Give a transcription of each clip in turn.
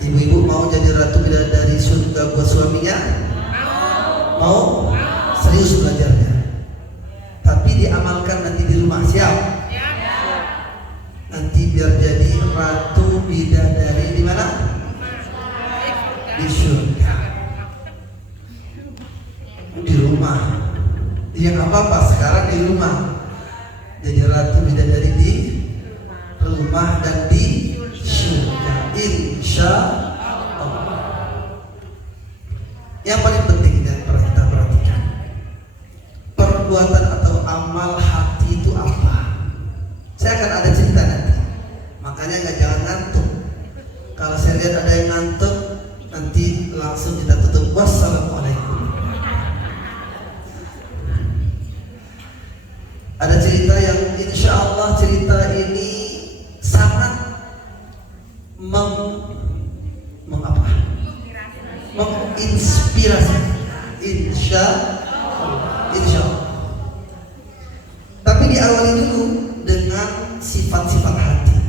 Ibu-ibu mau jadi ratu bidadari surga buat suaminya? Mau? Serius belajarnya. Tapi diamalkan nanti di rumah. Siap? Nanti biar jadi ratu bidadari di mana? Di surga. Di rumah. Yang apa-apa sekarang di rumah. Jadi ratu bidadari di rumah dan di surga, insya Allah. Yang paling penting dan pernah kita perhatikan, perbuatan atau amal hati itu apa? Saya akan ada cerita nanti. Makanya jangan ngantuk. Kalau saya lihat ada yang ngantuk, nanti langsung kita tutup. Wassalamualaikum. Ada cerita yang insya Allah cerita ini sangat menginspirasi. Insya Allah. Tapi diawali dulu dengan sifat-sifat hati.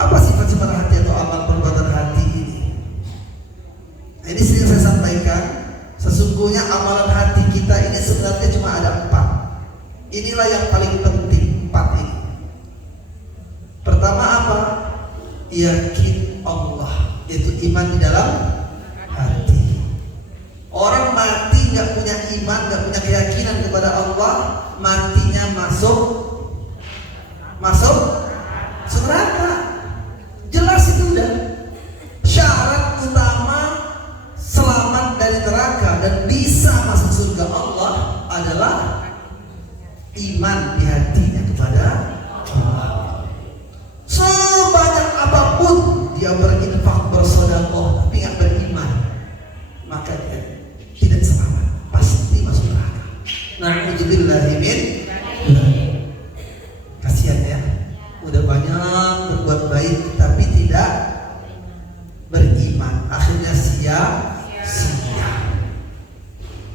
Apa sifat-sifat hati atau amal perbuatan hati ini? Nah, ini sering saya sampaikan. Sesungguhnya amalan hati kita ini sebenarnya cuma ada 4. Inilah yang paling penting, 4 ini. Pertama apa? Yakin Allah, yaitu iman di dalam hati. Orang mati nggak punya iman, nggak punya keyakinan kepada Allah, matinya masuk neraka. Jelas itu udah. Syarat utama selamat dari neraka dan bisa masuk surga Allah adalah iman di hatinya kepada Allah. Sebanyak apapun dia berinfak, bersedekah, tapi nggak beriman, maka dia tidak selamat, pasti masuk neraka. Na'udzubillahi min. Kasihan ya, udah banyak berbuat baik tapi tidak beriman, akhirnya sia-sia.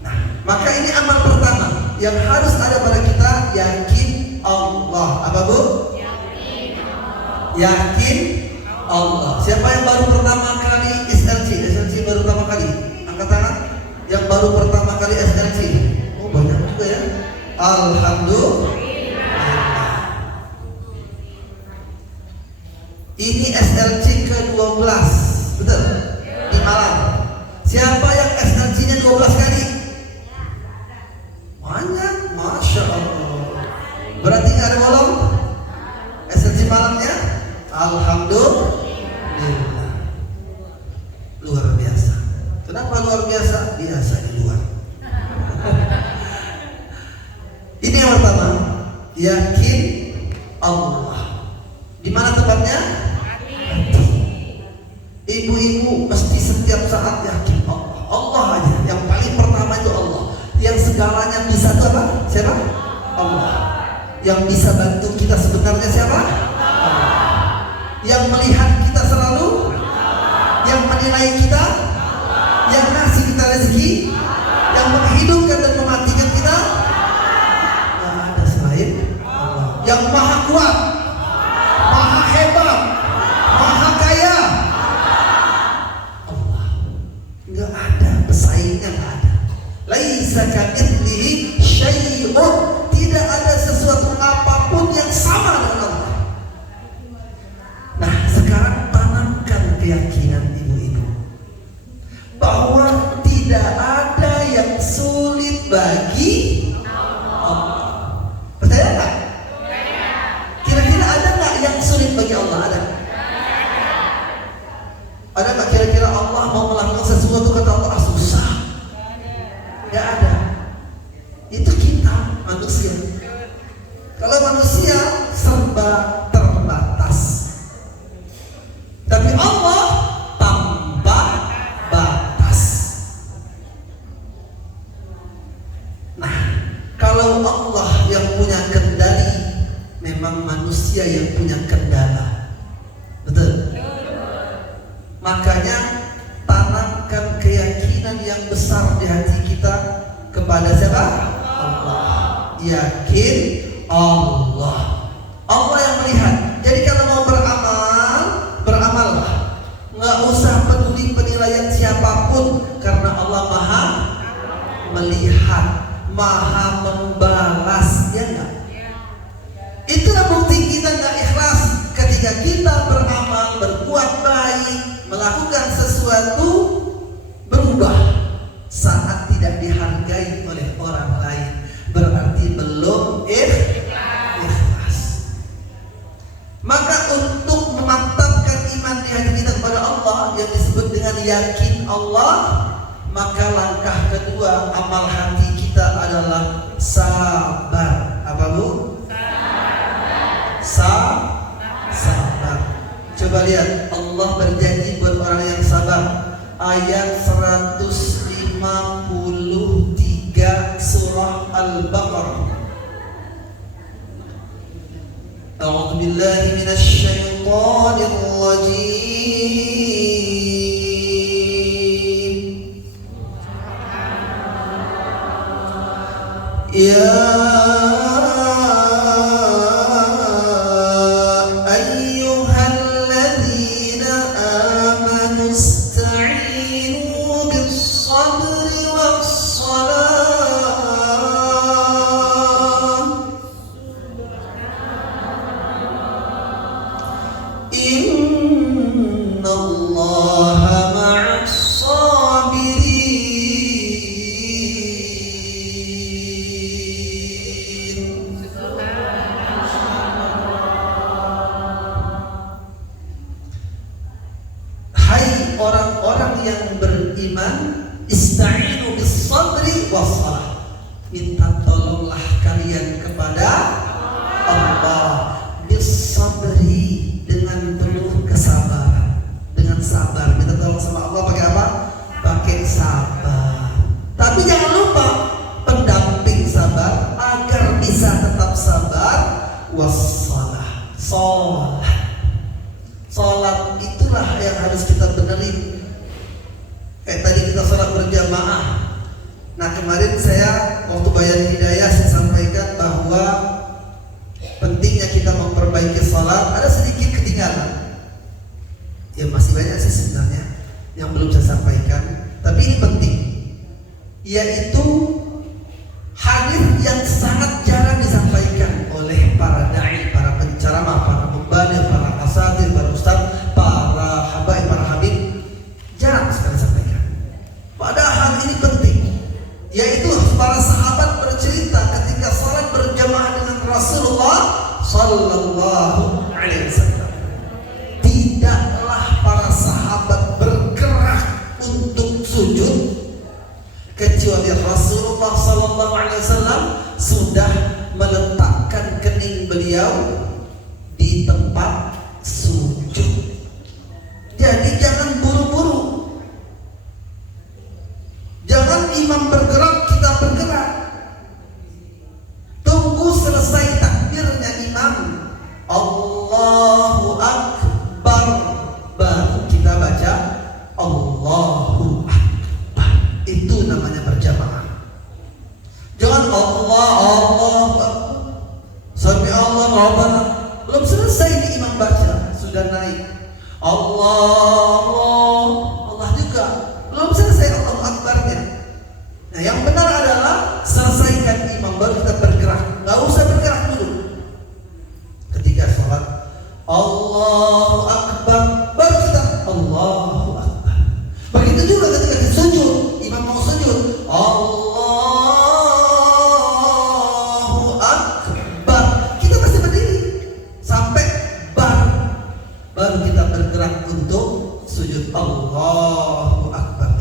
Nah, maka ini amal pertama yang harus ada pada kita, yakin Allah. Apa Bu? Yakin Allah. Siapa yang baru pertama kali SLC? SLC baru pertama kali, angkat tangan. Yang baru pertama kali SLC. Oh banyak juga ya. Alhamdulillah. Ini SLC ke-12, betul? Di Malang. Siapa yang SLC-nya 12 kali? Banyak, Masya Allah. Berarti nggak ada bolong? SLC malamnya? Alhamdulillah. Luar biasa. Kenapa luar biasa? Biasa di luar. Ini yang pertama, yakin Allah. Di mana tempatnya? Hati. Ibu-ibu mesti setiap saat yakin Allah. Allah aja. Yang paling pertama itu Allah. Yang segalanya bisa itu apa? Siapa? Allah. Yang bisa bantu kita sebenarnya siapa? Allah. Yang melihat kita selalu, yang menilai kita, yang ngasih kita rezeki, yang menghidupkan dan mematikan kita, tidak ada selain Allah. Yang maha kuat, maha hebat, maha kaya, Allah. Nggak ada pesaingnya, nggak ada. Laisa kamitslihi syai'un, tidak ada sesuatu apapun yang sama dengan Allah. Nah, sekarang tanamkan keyakinan ibu-ibu bahwa tidak ada yang sulit bagi Allah. Percaya nggak? Kira-kira ada nggak yang sulit bagi Allah? Ada? Ada nggak kira-kira Allah mau melakukan sesuatu kata Allah susah? Nggak ada. Itu kita manusia. Kalau manusia serba terbatas. Tapi Allah tanpa batas. Nah, kalau Allah yang punya kendali, memang manusia yang punya kendala. Betul? Makanya tanamkan keyakinan yang besar di hati kita kepada siapa? Allah. Yakin Allah. Allah yang melihat. Jadi kalau mau beramal siapapun, karena Allah Maha melihat, Maha membalas, ya enggak? Itulah bukti kita enggak ikhlas ketika kita beramal, berbuat baik, melakukan sesuatu, berubah saat tidak dihargai oleh orang lain, berarti belum ikhlas. Maka untuk memantapkan iman di hati kita kepada Allah yang disebut dengan yakin Allah, maka langkah kedua amal hati kita adalah sabar. Apa Bu? Sabar. Coba lihat, Allah berjanji buat orang yang sabar. Ayat 153 surah Al-Baqarah. A'udzu billahi minasy syaithanir rajim. Ya ayyuhalladzina amanu ista'inu bis-sabri was-salah. Innallaha ma'as-sabirin. Hai orang-orang yang beriman, ista'inu bis-sabri was-salah. Minta tolonglah kalian kepada Allah bis-sabri, dengan penuh kesabaran, dengan sabar. Minta tolong sama Allah pakai apa? Pakai sabar. Tapi jangan lupa pendamping sabar agar bisa tetap sabar, wassalah, sholat itulah yang harus kita benerin. Kayak tadi kita sholat berjamaah. Nah kemarin saya waktu bayan hidayah saya sampaikan bahwa pentingnya kita memperbaiki sholat. Ada sedikit ketinggalan, ya masih banyak sih sebenarnya yang belum saya sampaikan, tapi ini penting, yaitu hadis yang sangat jarang disampaikan oleh para dai, para penceramah, para pembaligh, para asatidz, para ustadz, para habaib, para habib, jarang sekali disampaikan. Padahal ini penting, yaitu para sahabat bercerita ketika salat berjamaah dengan Rasulullah Sallallahu Alaihi Wasallam, tidaklah para sahabat bergerak untuk sujud kecuali Rasulullah Sallallahu Alaihi Wasallam sudah meletakkan kening beliau di tempat sujud. Jadi jangan buru-buru, jangan imam bergerak kita bergerak. Tunggu selesai takbirnya imam, Allahu Akbar, baru kita baca Allahu Akbar. Itu namanya berjamaah. Jangan Allahu Akbar sampai Allah Rabbana, belum selesai ini imam baca sudah naik Allah juga, belum selesai Allahu Akbarnya. Nah yang benar adalah selesaikan imam baru kita bergerak. Gak usah bergerak dulu. Ketika sholat Allahu Akbar baru kita Allahu Akbar. Begitu juga ketika kita sujud, imam mau sujud Allahu Akbar, kita pasti berdiri sampai baru kita bergerak untuk sujud Allahu Akbar.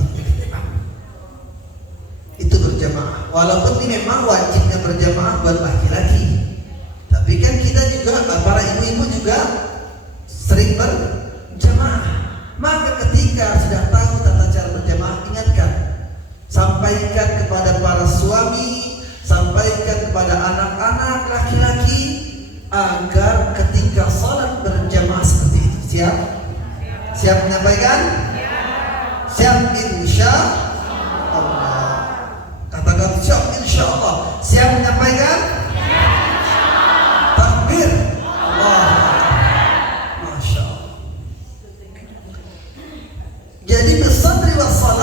Itu berjamaah. Walaupun ini memang wajibnya berjamaah buat laki-laki, tapi kan kita juga, para ibu-ibu juga sering berjamaah. Maka ketika sudah tahu tata cara berjamaah, ingatkan, sampaikan kepada para suami, sampaikan kepada anak-anak laki-laki agar ketika sholat berjamaah seperti itu. Siap? Siap menyampaikan? Siap insya Allah. Katakan siap insya Allah. Siap menyampaikan? Takbir Allah. Masya Allah. Jadi bersabri wassalah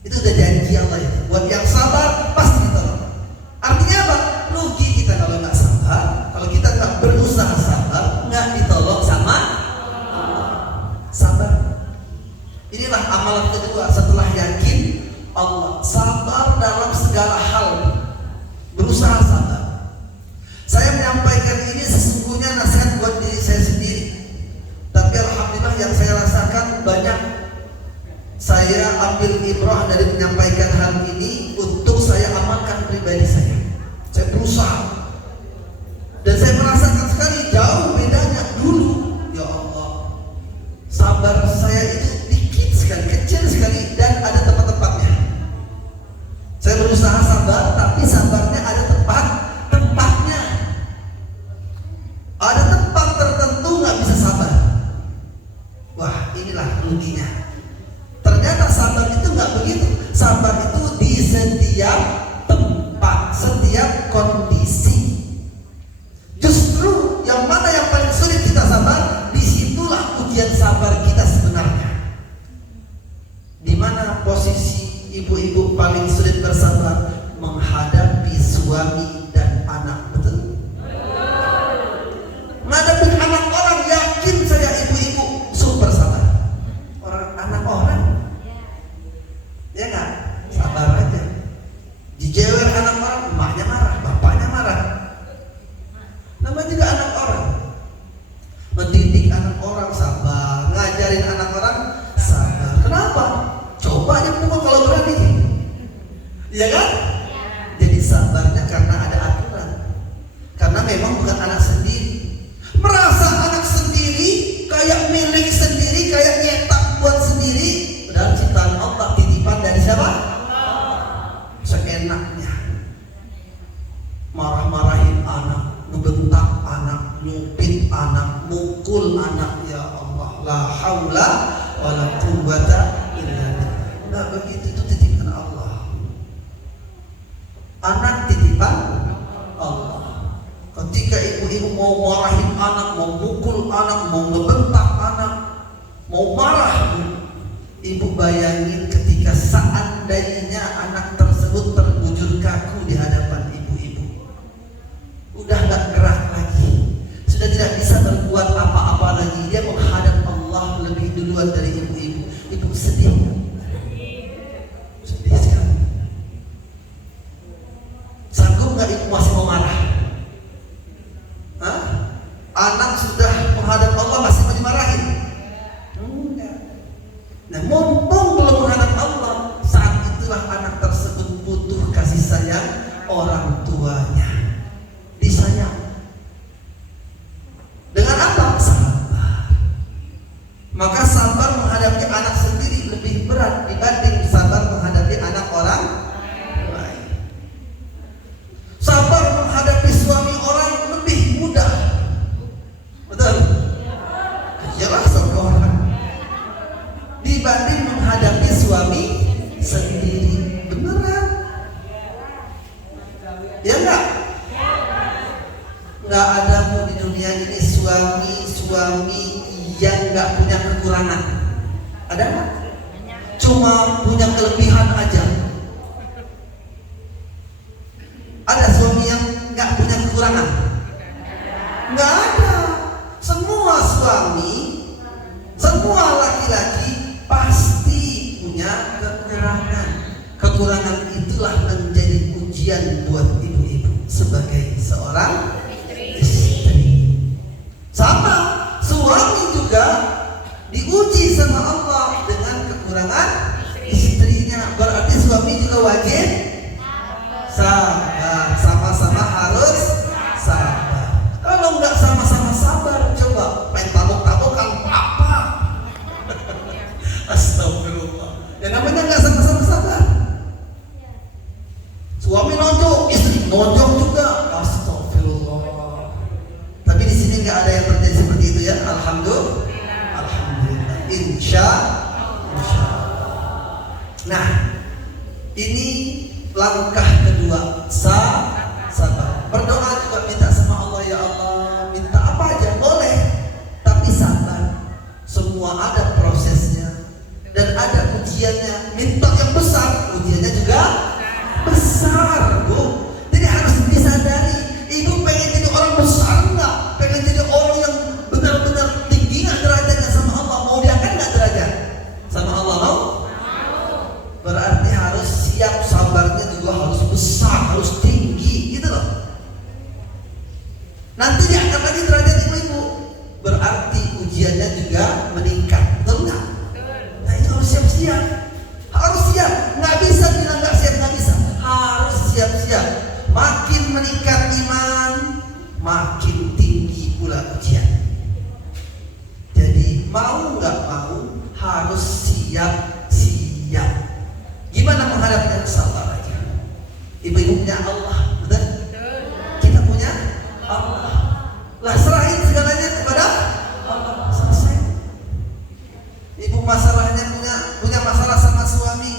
Itu udah janji Allah itu. Buat yang sabar pasti ditolong. Artinya apa? Rugi kita kalau nggak sabar. Kalau kita nggak berusaha sabar, nggak ditolong sama Allah. Sabar. Inilah amalan kedua setelah yakin Allah. Sabar dalam segala hal. Berusaha sabar. Saya menyampaikan ini sesungguhnya nasihat buat diri saya sendiri. Tapi alhamdulillah yang saya rasakan banyak saya ambil ibrah dari menyampaikan hal ini untuk saya amalkan pribadi saya. Saya berusaha. Dan saya merasakan sekali jauh bedanya dulu. Ya Allah, sabar saya itu dikit sekali, kecil sekali, dan ada tempat-tempatnya. Saya berusaha sabar, tapi sabarnya ada tempatnya. Ada tempat tertentu nggak bisa sabar. Wah, inilah ruginya. Ternyata sabar itu nggak begitu. Sabar itu di setiap tempat, setiap kondisi. Justru yang mana yang paling sulit kita sabar, disitulah ujian sabar kita sebenarnya. Di mana posisi ibu-ibu paling sulit bersabar? Menghadapi suami dan anak, betul? Menghadapi anak orang, yakin saya ibu-ibu super sabar. Anak orang, ya nggak? Sabar aja. Dijewer anak orang, emaknya marah, bapaknya marah. Namanya juga anak orang. Mendidik anak orang sabar, ngajarin anak orang sabar. Kenapa? Coba aja pukul kalau berani, iya kan? Jadi sabarnya karena ada aturan. Karena memang bukan anak sendiri. Merasa anak sendiri, kayak milik sendiri, kayak nyetak buat sendiri. Padahal ciptaan Allah, titipan dari siapa? Seenaknya marah-marahin anak, ngebentak anak, nyupit anak, mukul anak. Ya Allah, la haula wala quwwata illa billah. Nah begitu, itu titipan Allah. Anak titipan Allah. Ketika ibu-ibu mau marahin anak, mau mukul anak, mau ngebentak anak, mau marah, ibu bayangin ketika seandainya anak tersebut terbujur kaku di hadapan ibu-ibu, udah gak gerak lagi, sudah tidak bisa berbuat apa-apa lagi, dia menghadap Allah lebih duluan dari ibu-ibu. Ibu sedih, sedih sekali. Sanggup gak ibu masih mau marah? Hah? Anak sudah menghadap Allah masih mau dimarahin? Enggak. Nah, mumpung belum menghadap Allah, saat itulah anak tersebut butuh kasih sayang orang tuanya. Disayang. Dengan apa? Sabar. Maka sabar menghadapi anak sendiri lebih berat dibanding sabar menghadapi anak orang lain. Sabar menghadapi suami orang lebih mudah. Betul? Iyalah suami orang. Dibanding menghadapi suami sendiri. Beneran? Ya enggak? Enggak ada pun di dunia ini suami yang enggak punya kekurangan. Ada enggak? Cuma punya kelebihan aja. Ada suami yang enggak punya kekurangan? Enggak ada. Semua suami, semua laki-laki pasti punya kekurangan. Kekurangan itulah menjadi ujian buat ibu-ibu sebagai seorang istri. Sama, suami juga diuji sama Allah dengan kekurangan istrinya. Berarti suami juga wajib sabar. Sama-sama harus sabar. Kalau nggak sama-sama sabar, coba main tabok-tabokan apa? Astagfirullah. Ya namanya nggak sama-sama sabar. Suami nonjok, istri nonjok juga. Astagfirullah. Tapi di sini nggak ada yang terjadi seperti itu ya. Alhamdulillah. Alhamdulillah. Insya Allah. Nah, ini langkah kedua. Sabar. Berdoa juga minta sama Allah, ya Allah, minta apa aja boleh, tapi sabar. Semua ada prosesnya dan ada ujiannya. Minta yang yang besar, ujiannya juga besar, Bu. Jadi harus disadari, ibu pengen jadi orang besar enggak? Pengen jadi orang yang benar-benar tinggi nggak derajatnya sama Allah? Mau diangkat nggak derajat sama Allah? Mau? Berarti harus siap, sabarnya juga harus besar, harus tinggi, gitu loh. Nanti diangkat lagi derajat ibu-ibu, berarti ujiannya juga meningkat, betul nggak? Nah itu harus siap-siap, harus siap. Nggak bisa bilang nggak siap, nggak bisa. Harus siap-siap. Makin meningkat iman, makin tinggi pula ujian. Jadi mau nggak mau harus siap-siap. Gimana menghadapinya? Sabar aja. Ibu-ibu punya Allah, betul? Kita punya Allah. Lah serahin segalanya kepada Allah, selesai. Ibu masalahnya punya masalah sama suami.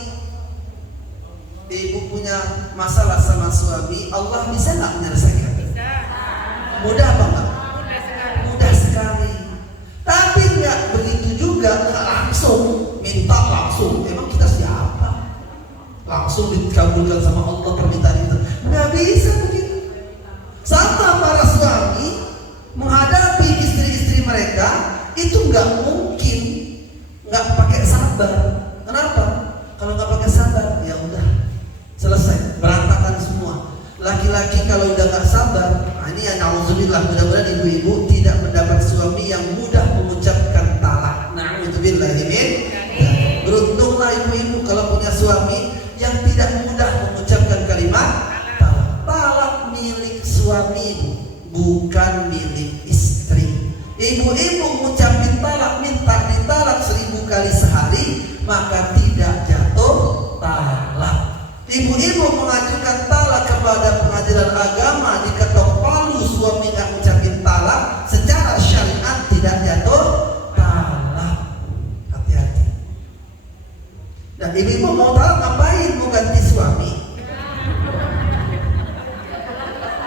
Ibu punya masalah sama suami, Allah bisa nggak menyelesaikan? Bisa. Mudah apa enggak? Mudah sekali. Tapi nggak begitu juga, nggak langsung minta langsung. Emang kita siapa? Langsung dikabulkan sama Allah permintaan kita? Nggak bisa begitu. Sama para suami menghadapi istri-istri mereka itu nggak mungkin nggak pakai sabar. Kenapa? Kalau nggak pakai sabar, ya udah selesai, berantakan semua. Laki-laki kalau udah nggak sabar, ini ya nauzubillah, mudah-mudahan ibu-ibu tidak mendapat suami yang mudah mengucapkan talak. Na'udzubillah min. Beruntunglah ibu-ibu kalau punya suami yang tidak mudah mengucapkan kalimat talak. Talak milik suami, bukan milik istri. Ibu-ibu mengucapkan talak, minta ditalak 1000 kali sehari, maka tidak jatuh talak. Ibu-ibu mengajukan talak kepada pengadilan agama, diketok palu, suami nggak mengucapkan talak, secara syariat tidak jatuh talak. Hati-hati. Dan ibu-ibu mau talak ngapain? Mau ganti suami.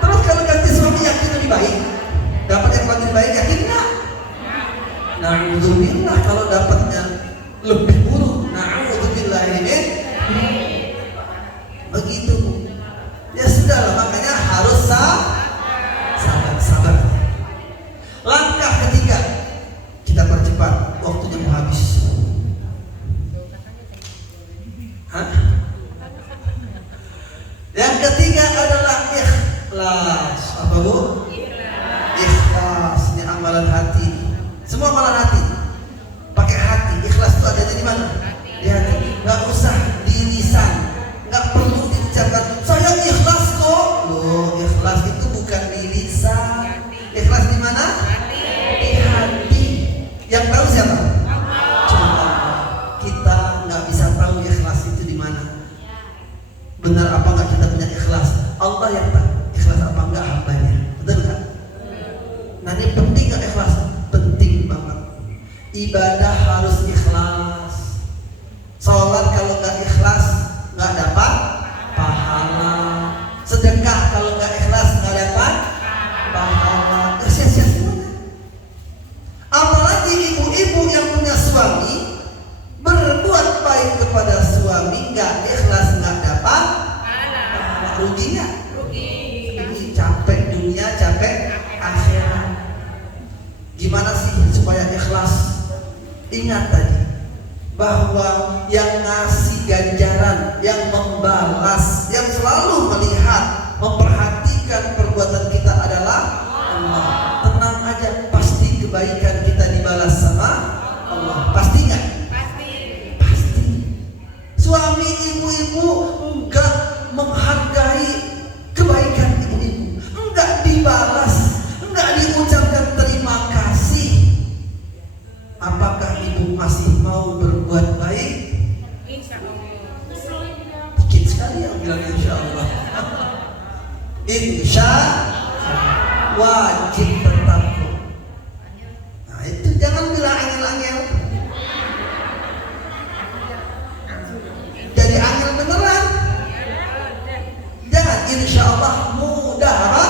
Terus kalau ganti suami yakin lebih baik? Dapat yang lebih baik, yakin nggak? Na'udzubillah kalau dapatnya lebih buruk. Na'udzubillah ini. Begitu. Ya sudahlah, makanya harus sabar. Langkah ketiga, kita percepat, waktunya mau habis. Yang ketiga adalah ikhlas. Apa Bu? Ikhlas. Ini amalan hati. Semua amalan hati. Pakai hati. Ikhlas itu adanya di mana? Di hati. Nggak usah di lisan. Nggak perlu diucapkan saya ikhlas kok. Loh, ikhlas itu bukan di lisan. Ikhlas di mana? Di hati. Yang tahu siapa? Cuma Allah. Kita nggak bisa tahu ikhlas itu di mana. Benar apa nggak kita punya ikhlas? Allah yang tahu ikhlas apa enggak hambanya. Betul nggak? Nah ini penting nggak ikhlas? Penting banget. Ibadah harus ikhlas. Sholat kalau nggak ikhlas nggak dapat pahala. Sedekah kalau nggak ikhlas nggak dapat pahala. Sia-sia semuanya. Apalagi ibu-ibu yang punya suami, berbuat baik kepada suami nggak ikhlas nggak dapat pahala. Rugi nggak? Rugi. Capek dunia, capek akhirat. Gimana sih supaya ikhlas? Ingat tadi bahwa yang ngasih ganjaran, yang membalas, yang selalu melihat, memperhatikan perbuatan kita adalah Allah. Tenang aja, pasti kebaikan kita dibalas sama Allah. Pasti nggak? Pasti. Suami ibu-ibu enggak menghargai kebaikan ibu-ibu, enggak dibalas, enggak diucapkan terima kasih. Apakah ibu masih mau berbuat baik? Insya Allah. Dikit sekali yang bilang insya Allah. Insya Allah. Wajib bertakwa. Nah itu jangan bilang angel-angel. Jadi angel beneran. Jangan insya Allah mudah apa?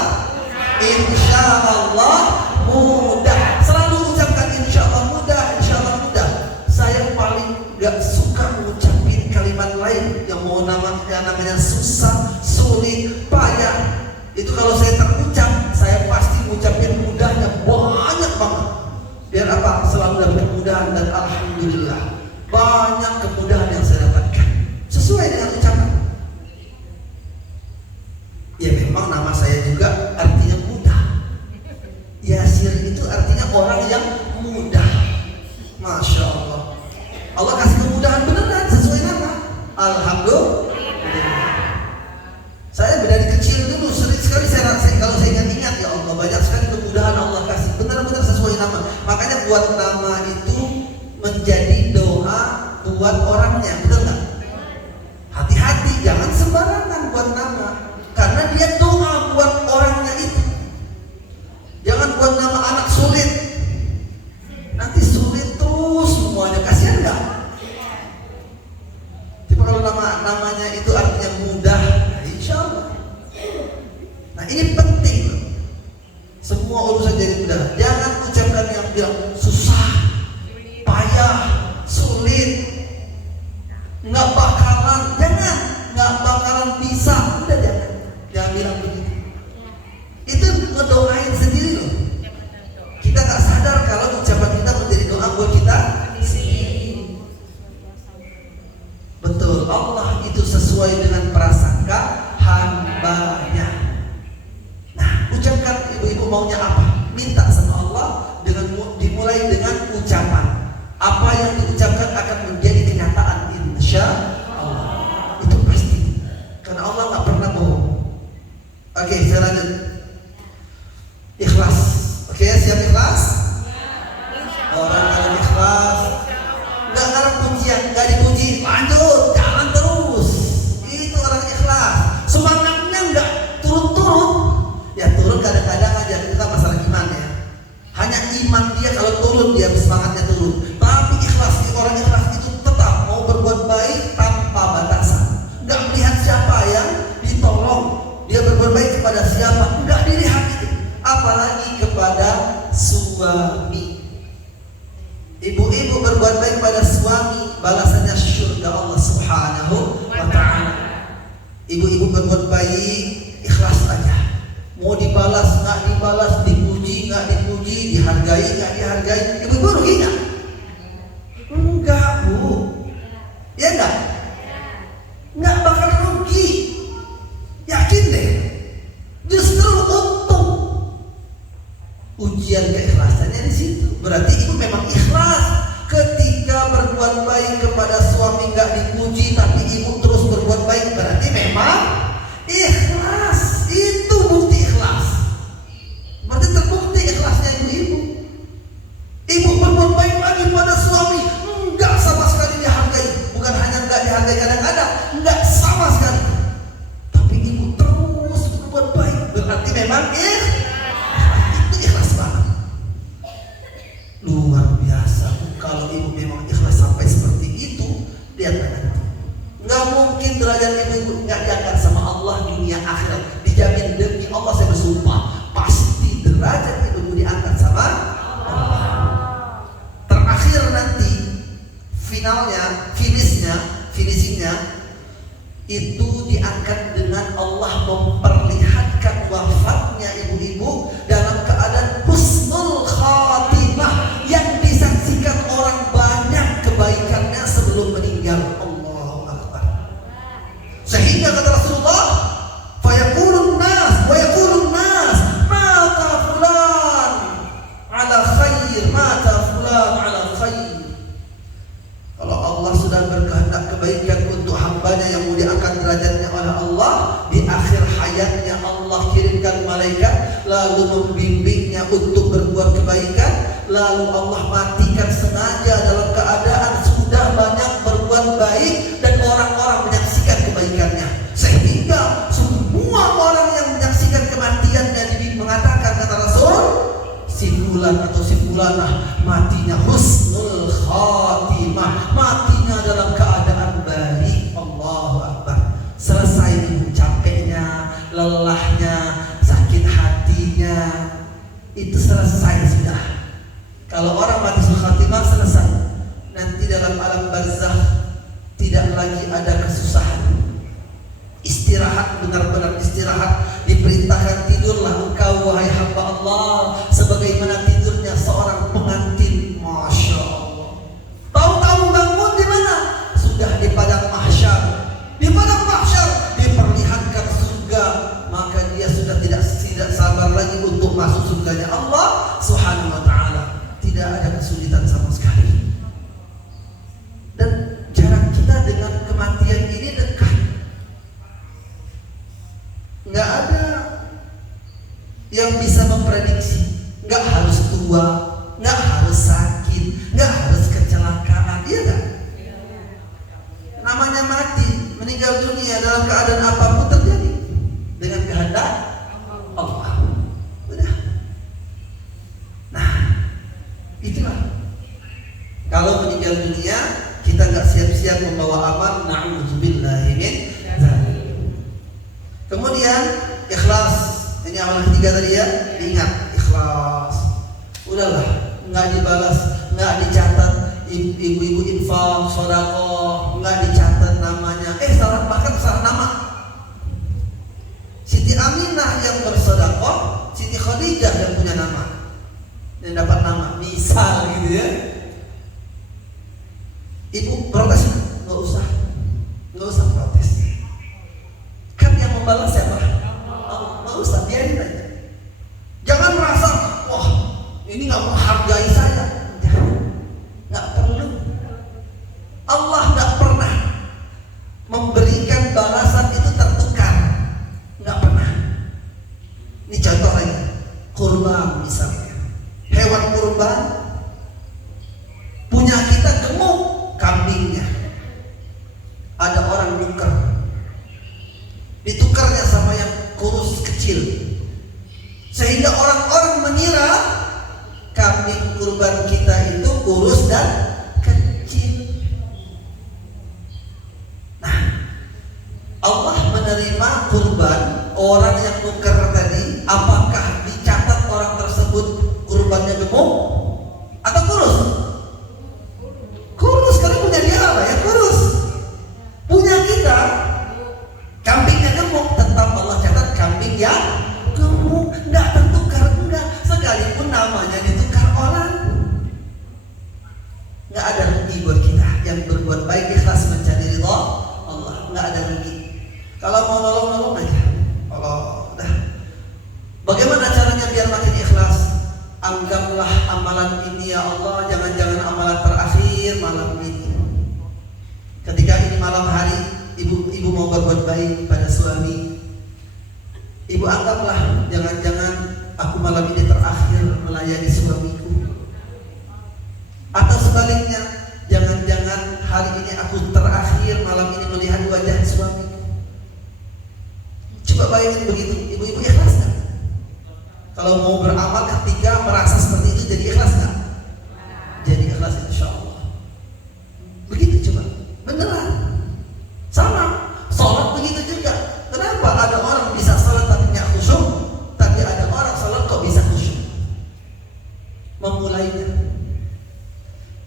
Insya Allah mudah. Selalu ucapkan insya Allah mudah, insya Allah mudah. Saya paling gak suka mengucapin kalimat kalimat lain yang mau namanya susah, sulit, payah. Itu kalau saya terucap, saya pasti ngucapin mudahnya banyak banget. Biar apa? Selalu dapat kemudahan dan alhamdulillah banyak kemudahan yang saya dapatkan sesuai dengan ucapan. Ya memang nama saya juga artinya mudah. Yasir itu artinya orang yang mudah. Masya Allah. Allah kasih kemudahan beneran sesuai nama. Alhamdulillah. Saya dari kecil dulu sering sekali kalau saya ingat ya Allah, banyak sekali kemudahan Allah kasih benar-benar sesuai nama. Makanya buat nama itu menjadi doa buat orangnya, betul nggak? Hati-hati, jangan sembarangan buat nama, karena dia doa buat orangnya itu. Jangan buat nama anak sulit, nanti sulit terus semuanya, kasihan nggak? Tapi kalau namanya itu artinya mudah, insya Allah. Nah ini penting, semua urusan jadi mudah. Jangan ucapkan yang bilang susah, payah, sulit, nggak bakalan, jangan, nggak bakalan bisa, udah jangan bilang begitu. Itu ngedoain sendiri loh. Kita nggak sadar kalau ucapan kita menjadi doa buat kita sendiri. Betul, Allah itu sesuai dengan prasangka hambanya. Nah, ucapkan ibu-ibu maunya apa? Minta sama Allah dimulai dengan ucapan. Apa yang diucapkan akan menjadi kenyataan, insya Allah. Itu pasti, karena Allah nggak pernah bohong. Oke, saya lanjut. Ikhlas. Oke, siap ikhlas? Orang kalau ikhlas nggak ngarep pujian, nggak dipuji, lanjut, jalan terus. Itu orang ikhlas. Semangatnya nggak turun-turun. Ya turun kadang-kadang aja, itu kan masalah iman ya. Hanya iman dia kalau turun, dia semangatnya turun. Tapi ikhlas, orang ikhlas itu tetap mau berbuat baik tanpa batasan. Nggak melihat siapa yang ditolong, dia berbuat baik kepada siapa, nggak dilihat itu. Apalagi kepada suami. Ibu-ibu berbuat baik pada suami, balasannya surga Allah Subhanahu wa ta'ala. Ibu-ibu berbuat baik, ikhlas aja. Mau dibalas, nggak dibalas, dipuji, nggak dipuji, dihargai, nggak dihargai, ibu-ibu rugi nggak? Enggak, Bu. Ya enggak? Nggak bakal rugi. Yakin deh. Justru untung. Ujian keikhlasannya di situ. Berarti ibu memang ikhlas. Ketika berbuat baik kepada suami nggak dipuji, tapi ibu terus berbuat baik, berarti memang ikhlas. Itu bukti ikhlas. Berarti terbukti ikhlasnya ibu-ibu. Ibu berbuat baik lagi pada suami, nggak sama sekali dihargai. Bukan hanya nggak dihargai kadang-kadang, nggak sama sekali. Tapi ibu terus berbuat baik, berarti memang itu ikhlas banget. Luar biasa. Kalau ibu memang ikhlas sampai seperti itu, lihat nanti. Nggak mungkin derajat ibu nggak diangkat sama Allah dunia akhirat. Dijamin demi Allah, saya bersumpah, pasti derajat ibu diangkat sama Allah. Terakhir nanti finishingnya itu diangkat dengan Allah memperlihatkan wafatnya ibu-ibu dalam keadaan husnul khatimah yang disaksikan orang banyak kebaikannya sebelum meninggal. Allahu Akbar. Sehingga kata Rasulullah, fayaqulun nas wa yaqulun nas mata fulan ala khair, mata fulan ala khair. Kalau Allah sudah berkehendak kebaikan untuk hambanya yang mau diangkat derajatnya oleh Allah, di akhir hayatnya Allah kirimkan malaikat lalu membimbingnya untuk berbuat kebaikan, lalu Allah matikan sengaja dalam keadaan sudah banyak berbuat baik dan orang-orang menyaksikan kebaikannya, sehingga semua orang yang menyaksikan kematiannya mengatakan, kata Rasul, si fulan atau si fulanah matinya husnul khatimah, matinya dalam keadaan baik. Allahu Akbar. Selesai ibu capeknya, lelahnya, sakit hatinya, itu selesai sudah. Kalau orang mati husnul khatimah selesai. Nanti dalam alam barzakh tidak lagi ada istirahat, benar-benar istirahat. Diperintahkan tidurlah engkau wahai hamba Allah sebagaimana tidurnya seorang pengantin. Masya Allah. Tahu-tahu bangun di mana? Sudah di padang mahsyar. Di padang mahsyar diperlihatkan surga, maka dia sudah tidak sabar lagi untuk masuk surganya Allah Subhanahu wa taala. Tidak ada kesulitan sama sekali. Dan jarak kita dengan kematian ini dekat. Nggak ada yang bisa memprediksi. Nggak harus tua, nggak harus sakit, nggak harus kecelakaan, iya kan? Namanya mati, meninggal dunia dalam keadaan apapun terjadi dengan kehendak Allah. Udah. Nah, itulah. Kalau meninggal dunia kita nggak siap-siap membawa amal, na'udzubillahi min dzalik. Kemudian ikhlas. Ini amalan ketiga tadi ya, diingat ikhlas. Udahlah, nggak dibalas, nggak dicatat ibu-ibu infak, sedekah, nggak dicatat namanya. Salah, bahkan salah nama. Siti Aminah yang bersedekah, Siti Khadijah yang punya nama, yang dapat nama, misal gitu ya. Ibu protes, nggak usah protes. Kan yang membalas siapa? Nggak usah, biarin aja. Jangan merasa, wah ini nggak menghargai saya. Nggak perlu. Allah nggak pernah memberikan balasan itu tertukar, nggak pernah. Ini contoh lagi, kurban misalnya, hewan kurban punya kita gemuk kambingnya, ada orang nuker, ditukarnya sama yang kurus kecil, sehingga orang-orang mengira kambing kurban kita itu kurus dan kecil. Nah, Allah menerima kurban orang yang nuker tadi. Apakah dicatat orang tersebut kurbannya gemuk atau kurus? Kurus, karena punya dia apa ya? Kurus. Punya kita kambingnya gemuk, tetap Allah catat kambing yang gemuk, nggak tertukar, enggak. Sekalipun namanya ditukar orang, nggak ada rugi buat kita yang berbuat baik ikhlas mencari ridha Allah, nggak ada rugi. Kalau mau nolong aja. Kalau udah, bagaimana caranya biar makin ikhlas? Anggaplah amalan ini ya Allah, jangan-jangan amalan terakhir malam ini. Ketika ini malam hari, ibu mau berbuat baik pada suami, ibu anggaplah jangan-jangan aku malam ini terakhir melayani suamiku. Atau sebaliknya, jangan-jangan hari ini aku terakhir malam ini melihat wajah suamiku. Coba bayangin begitu, ibu-ibu ikhlas gak? Kalau mau beramal ketika merasa seperti itu, jadi ikhlas gak? Jadi ikhlas insya Allah. Begitu coba, beneran. Sama, sholat begitu juga. Kenapa ada orang bisa sholat tapi nggak khusyuk, tapi ada orang sholat kok bisa khusyuk? Memulainya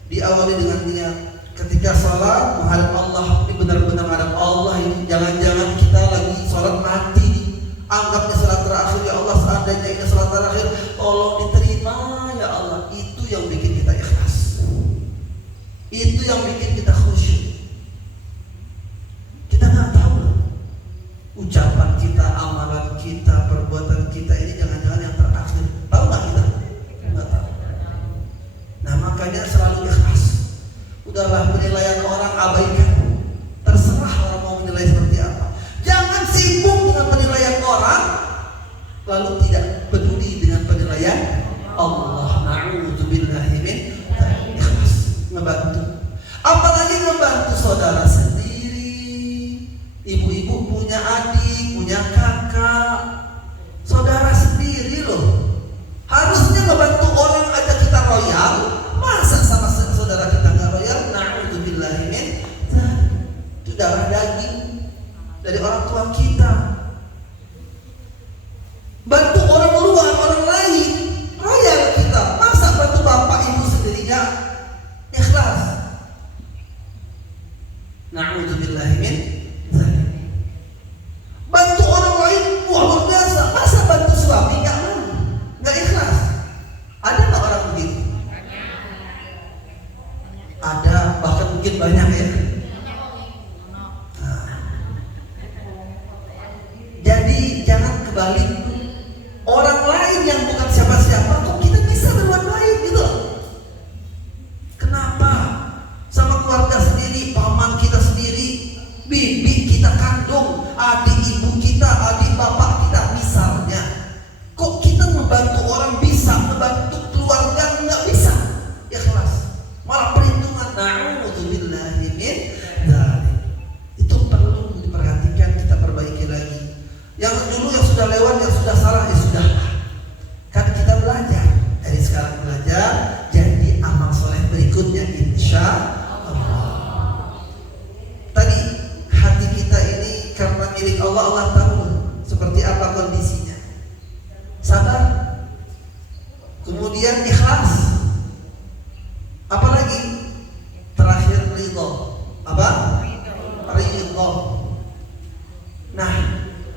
diawali dengan niat. Ketika sholat menghadap Allah, ini benar-benar menghadap Allah. Ini jangan-jangan kita lagi sholat mati nih, anggapnya sholat terakhir. Ya Allah, seandainya ini sholat terakhir, tolong diterima ya Allah. Itu yang bikin kita ikhlas, itu yang bikin kita khusyuk. Kita nggak tahu loh, ucapan kita, amalan kita, perbuatan kita ini jangan-jangan yang terakhir. Tahu nggak kita? Nggak tahu. Nah, makanya selalu ikhlas. Udahlah, penilaian orang abaikan. Terserah orang mau menilai seperti apa. Jangan sibuk dengan penilaian orang lalu tidak peduli dengan penilaian Allah. Na'udzubillahi min dzalik. Ikhlas, ngebantu. Apalagi ngebantu saudara sendiri. Ibu-ibu punya adik, punya kakak, saudara sendiri loh. Harusnya ngebantu orang aja kita royal, masa sama saudara kita nggak royal? Na'udzubillahi min dzalik. Itu darah daging dari orang tua kita. Bantu orang luar, orang lain, royal kita. Masa bantu bapak ibu sendiri nggak ikhlas? Na'udzubillahi min dzalik. balik. Orang lain yang bukan siapa-siapa kok kita bisa berbuat baik gitu loh. Kenapa? Sama keluarga sendiri, paman kita sendiri, bibi kita kandung, adik ibu kita, adik bapak kita misalnya. Kok kita membantu orang bisa, membantu keluarga nggak bisa? Ya kelas, malah perhitungan. Na'udzubillahi min dzalik. Itu perlu diperhatikan, kita perbaiki lagi. Yang dulu yang sudah lewat, yang sudah salah, ya sudah. Kan kita belajar, dari sekarang belajar, jadi amal soleh berikutnya insya Allah. Tadi hati kita ini karena milik Allah, Allah tahu seperti apa kondisinya. Sabar, kemudian ikhlas, apalagi terakhir ridho. Apa? Ridho. Nah,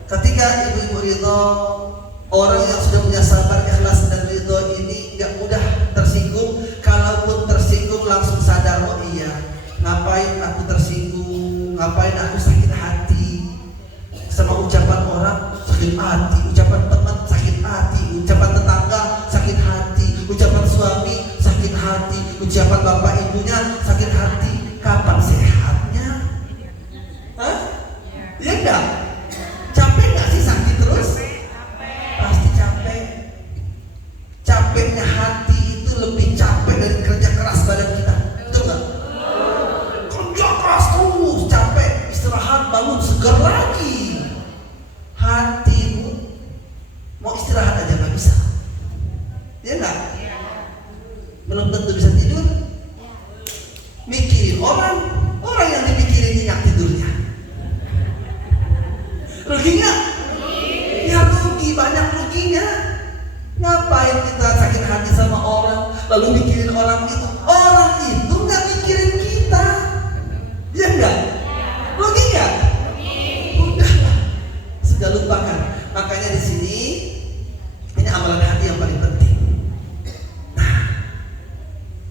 ketika ibu-ibu ridho, orang yang sudah punya sabar, ikhlas dan ridho ini gak mudah tersinggung. Kalaupun tersinggung langsung sadar, oh iya, ngapain aku tersinggung, ngapain aku sakit hati sama ucapan orang, sakit hati, ucapan teman sakit hati, ucapan tetangga sakit hati, ucapan suami sakit hati, ucapan bapak ibunya sakit hati. Kapan sehatnya? Hah? Ya enggak? Capek nggak sih sakit terus? Pasti capek. Capeknya hati itu lebih capek dari kerja keras badan kita. Betul nggak? Kerja keras terus, capek, istirahat, bangun, segar lagi. Hatimu mau istirahat aja nggak bisa. Ya nggak? Belum tentu bisa tidur. Mikirin orang yang dipikirin nyenyak tidurnya. Rugi nggak? Ya rugi, banyak ruginya. Ngapain kita sakit hati sama orang, lalu mikirin orang itu? Orang itu nggak mikirin kita, ya enggak? Rugi nggak? Udah, sudah lupakan. Makanya di sini ini amalan hati yang paling penting. Nah,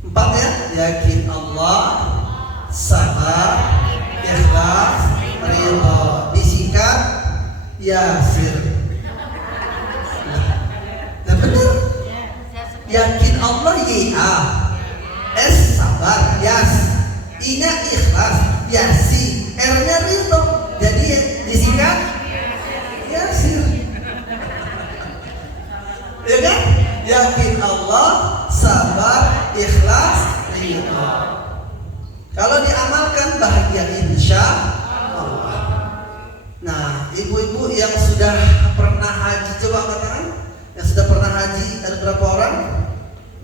4 ya, yakin Allah, sabar, ikhlas, ridho. Disingkat Yasir. Nah benar. Yakin Allah, ya. S sabar, Yas. I-nya ikhlas, Yasi. R-nya ridho. Jadi disingkat Yasir. Ya kan? Yakin Allah, sabar, ikhlas, ridho. Kalau diamalkan bahagia insya Allah. Nah, ibu-ibu yang sudah pernah haji, coba angkat tangan. Yang sudah pernah haji, ada berapa orang?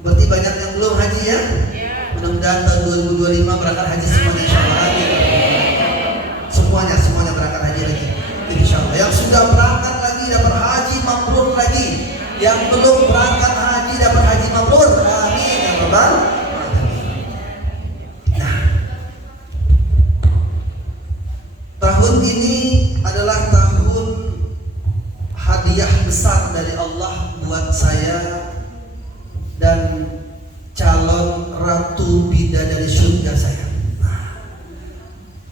Berarti banyak yang belum haji ya? Mudah-mudahan tahun 2025 berangkat haji semuanya insya Allah. Semuanya berangkat haji lagi insya Allah. Yang sudah berangkat lagi dapat haji mabrur lagi. Yang belum berangkat haji dapat haji mabrur. Amin ya rabbal alamin. Nah, tahun ini adalah tahun hadiah besar dari Allah buat saya dan calon ratu bidadari surga saya. Nah,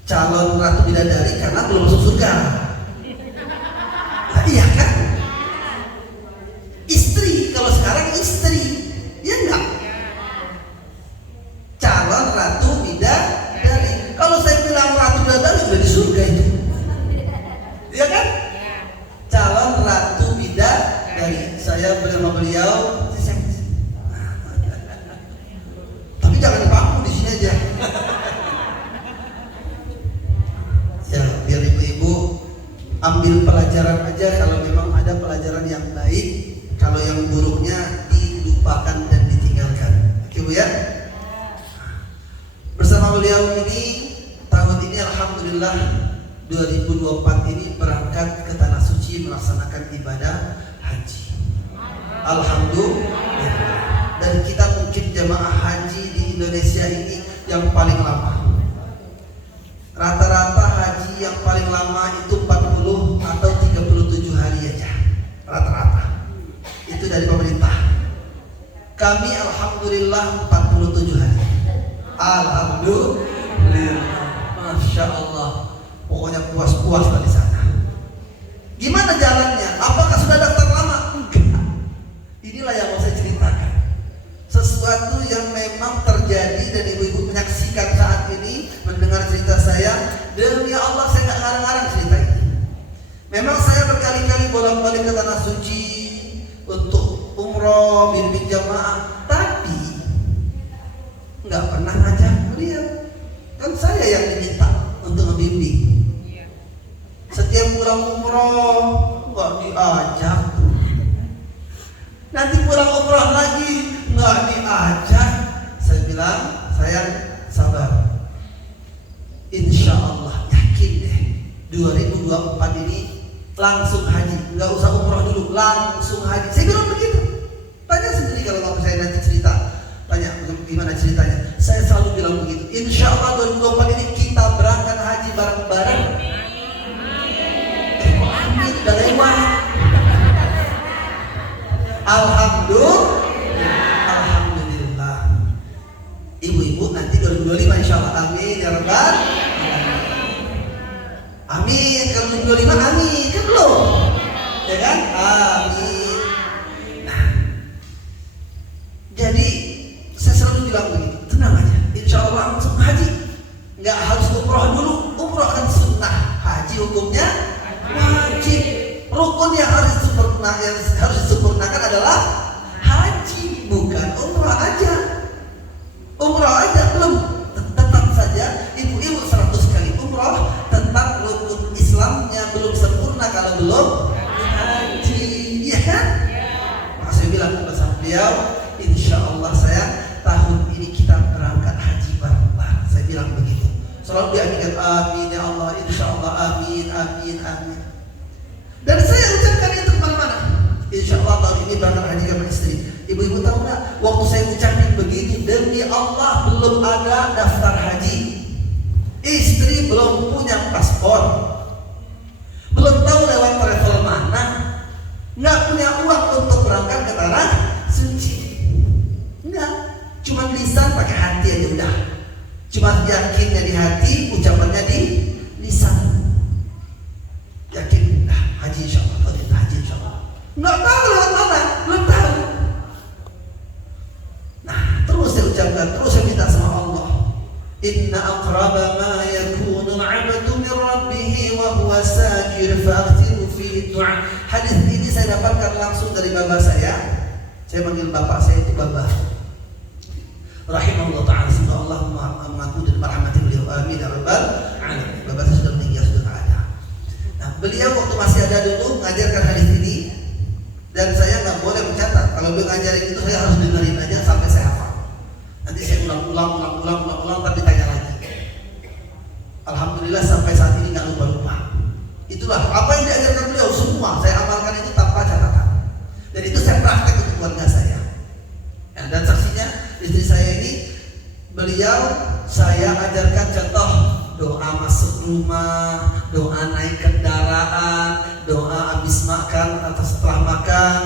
calon ratu bidadari karena belum masuk surga. Nah, iya kan? Istri, kalau sekarang istri, ya enggak? Calon ratu bidadari. Kalau saya bilang ratu bidadari udah di surga itu. Iya kan? Calon ratu bidadari. Saya bersama beliau. Tapi jangan dipaku di sini aja. Ya, biar ibu-ibu ambil pelajaran aja. Kalau memang ada pelajaran yang baik, kalau yang buruknya dilupakan dan ditinggalkan. Oke Bu ya? Bersama beliau ini tahun ini alhamdulillah 2024 ini berangkat ke tanah suci melaksanakan ibadah haji. Alhamdulillah. Dan kita mungkin jemaah haji di Indonesia ini yang paling lama. Rata-rata haji yang paling lama itu 40 atau 37 hari aja. Rata-rata. Itu dari pemerintah. Kami alhamdulillah 47 hari. Alhamdulillah. Masya Allah. Pokoknya puas-puas di sana. Gimana jalannya? Apakah sudah bolak-balik ke tanah suci untuk umroh, bimbing jamaah, tapi nggak pernah ngajak beliau. Kan saya yang diminta untuk membimbing. Setiap pulang umroh nggak diajak. Nanti pulang umroh lagi nggak diajak. Saya bilang, sayang, sabar. Insya Allah, yakin deh 2024 ini langsung haji, nggak usah umroh dulu, langsung haji. Saya bilang begitu. Tanya sendiri kalau nggak percaya, nanti cerita. Tanya gimana ceritanya. Saya selalu bilang begitu. Insya Allah 2024 ini kita berangkat haji bareng-bareng. Amin, udah lewat. Alhamdulillah. Ibu-ibu nanti 2025 insya Allah. Amin ya Rabbal alamin. Amin. Kalau 2025 amin kan belum? Ya kan? Amin. Nah, jadi saya selalu bilang begini, tenang aja. Insya Allah langsung haji. Nggak harus umroh dulu. Umroh kan sunnah. Haji hukumnya wajib. Rukun yang harus disempurnakan adalah haji, bukan umroh aja. Umroh aja belum, tetap saja ibu-ibu 100 kali umroh, tetap rukun Islamnya belum sempurna kalau belum haji, iya kan? Maka saya bilang kepada beliau, insya Allah sayang, tahun ini kita berangkat haji bareng-bareng. Saya bilang begitu. Selalu diaminkan, amin ya Allah, insya Allah, amin, amin, amin. Dan saya ucapkan itu kemana-mana. Insya Allah tahun ini berangkat haji sama istri. Ibu-ibu tahu nggak? Waktu saya ucapin begitu, demi Allah belum ada daftar haji. Istri belum punya paspor, belum tahu lewat travel mana, nggak punya uang untuk berangkat ke tanah suci. Nggak, cuma lisan pakai hati aja udah. Cuma yakinnya di hati, ucapannya di lisan. Yakin, nah, haji insya Allah, haji insya Allah. Nggak tahu lewat mana, belum tahu. Nah, terus saya ucapkan, terus saya minta sama Allah. Inna aqraba ma yakunu al-'abdu min rabbih wa huwa sajir fa'aktiru fihi du'a. Hadis ini saya dapatkan langsung dari bapa saya. Saya manggil bapak saya itu Baba. Rahimahullah ta'ala, semoga Allah mengampuni dan merahmati beliau. Amin ya rabbal alamin. Bapak saya sudah meninggal, sudah tak ada. Nah, beliau waktu masih ada dulu mengajarkan hadis ini, dan saya nggak boleh mencatat. Kalau beliau ngajarin itu saya harus dengerin aja sampai saya hafal. Nanti saya ulang, tapi tanya lagi. Alhamdulillah sampai saat ini nggak lupa. Itulah apa yang diajarkan beliau, semua saya amalkan itu tanpa catatan. Dan itu saya praktek untuk keluarga saya. Ya, dan saksinya istri saya ini, beliau saya ajarkan contoh doa masuk rumah, doa naik kendaraan, doa habis makan atau setelah makan,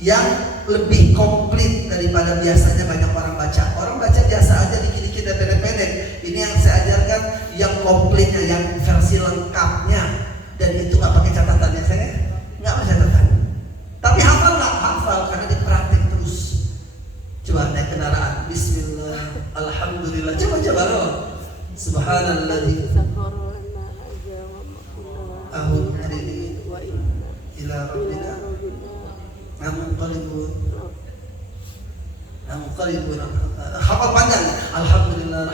yang lebih komplit daripada biasanya banyak orang baca. Orang baca biasa aja dikit-dikit dan pendek-pendek. Ini yang saya ajarkan yang komplitnya, yang versi lengkapnya, dan itu nggak pakai catatannya. Saya nggak pakai catatan. Tapi hafal nggak? Hafal karena dipraktik terus. Coba naik kendaraan, Bismillah, Alhamdulillah. Coba loh. Subhanalladzi ila rabbina munqalibun. Hafal panjang. Alhamdulillah,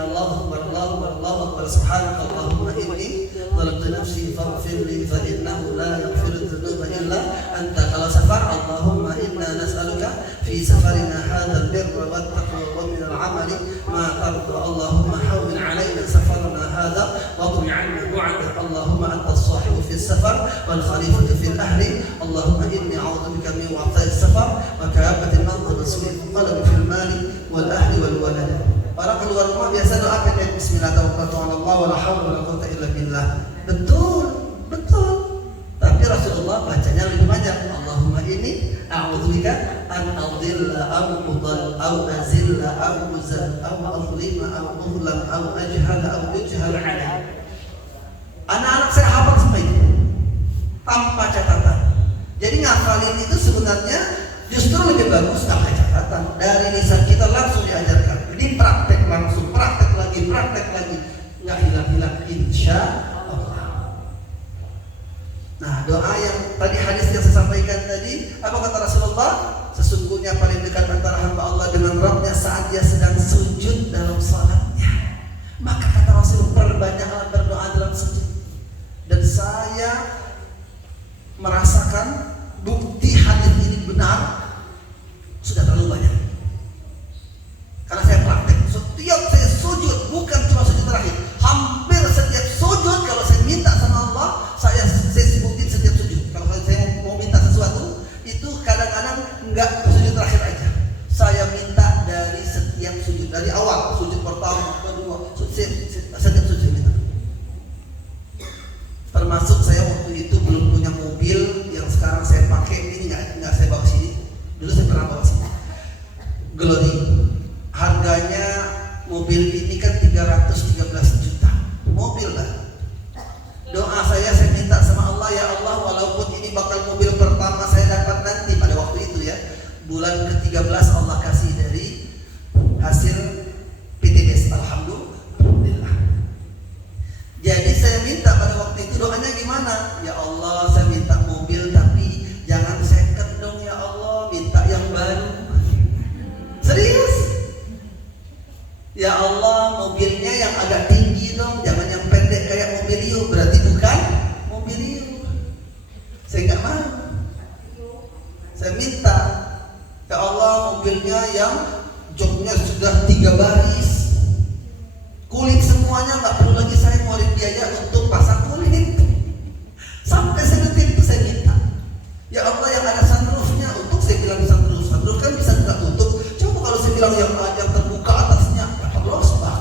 Allahu akbar, subhanakallahumma inni zalamtu nafsi faghfir li fa innahu la yaghfiru dhunuba illa anta. Kalau safar, Allahumma inna nas'aluka fi safarina hadzal birra wat taqwa wa min al-'amali ma tarda. Allahumma hawwin 'alaina safarana hadha wa qul 'anna bu'da. Allahumma anta as-sahibu fi as-safar wal khalifatu fi al-ahli. Allahumma inni a'udzu bika min wa'tha'i as-safar wa ka'abati al-manzar wa su'i al-qalb fi al-mali wal ahli wal walad. Para keluar rumah biasa doa pendek, Bismillah tawakkaltu 'ala Allah wa la haula wa la quwwata illa billah. Betul. Tapi Rasulullah bacanya lebih banyak. Allahumma inni a'udzubika an adilla aw udall aw azilla aw uzal aw azlima aw uzlam aw ajhala aw yujhal alayya. Anak-anak saya hafal semua itu tanpa catatan. Jadi ngafalin itu sebenarnya justru lebih bagus tanpa catatan. Dari lisan kita langsung diajarkan. Jadi praktek langsung, praktek lagi, nggak hilang-hilang insya Allah. Nah, Nah, doa yang tadi hadis yang saya sampaikan tadi, apa kata Rasulullah? Sesungguhnya paling dekat antara hamba Allah dengan Rabbnya saat dia sedang sujud dalam salatnya. Maka kata Rasul, perbanyaklah berdoa dalam sujud. Dan saya merasakan bukti hadis ini benar sudah terlalu banyak. Karena saya praktek, setiap saya sujud, bukan cuma sujud terakhir, hampir setiap sujud kalau saya minta sama Allah, saya sebutin setiap sujud. Kalau saya mau minta sesuatu, itu kadang-kadang enggak sujud terakhir aja. Saya minta dari setiap sujud, dari awal, sujud pertama, kedua, setiap sujud saya minta. Termasuk saya waktu itu belum punya mobil yang sekarang saya pakai, ini enggak saya bawa sini. Dulu saya pernah bawa sini. Glory. Harganya mobil ini kan 313 juta. Mobil lah. Doa saya minta sama Allah, ya Allah, walaupun ini bakal mobil pertama saya dapat nanti pada waktu itu ya, bulan ke-13 Allah kasih dari hasil PTBS, alhamdulillah. Jadi saya minta pada waktu itu doanya gimana? Ya Allah, saya minta mobil tapi jangan second dong ya Allah, minta yang baru. Serius? Ya Allah, mobilnya yang agak tinggi dong, jangan yang pendek kayak Mobilio, berarti bukan Mobilio. Saya nggak mau. Saya minta, ya Allah, mobilnya yang joknya sudah 3 baris, kulit semuanya, nggak perlu lagi saya ngeluarin biaya untuk pasang kulit. Sampai sedetik itu saya minta, ya Allah, yang ada sunroofnya, untuk saya bilang sunroof kan bisa juga tutup. Coba kalau saya bilang yang terbuka atasnya, los Pak.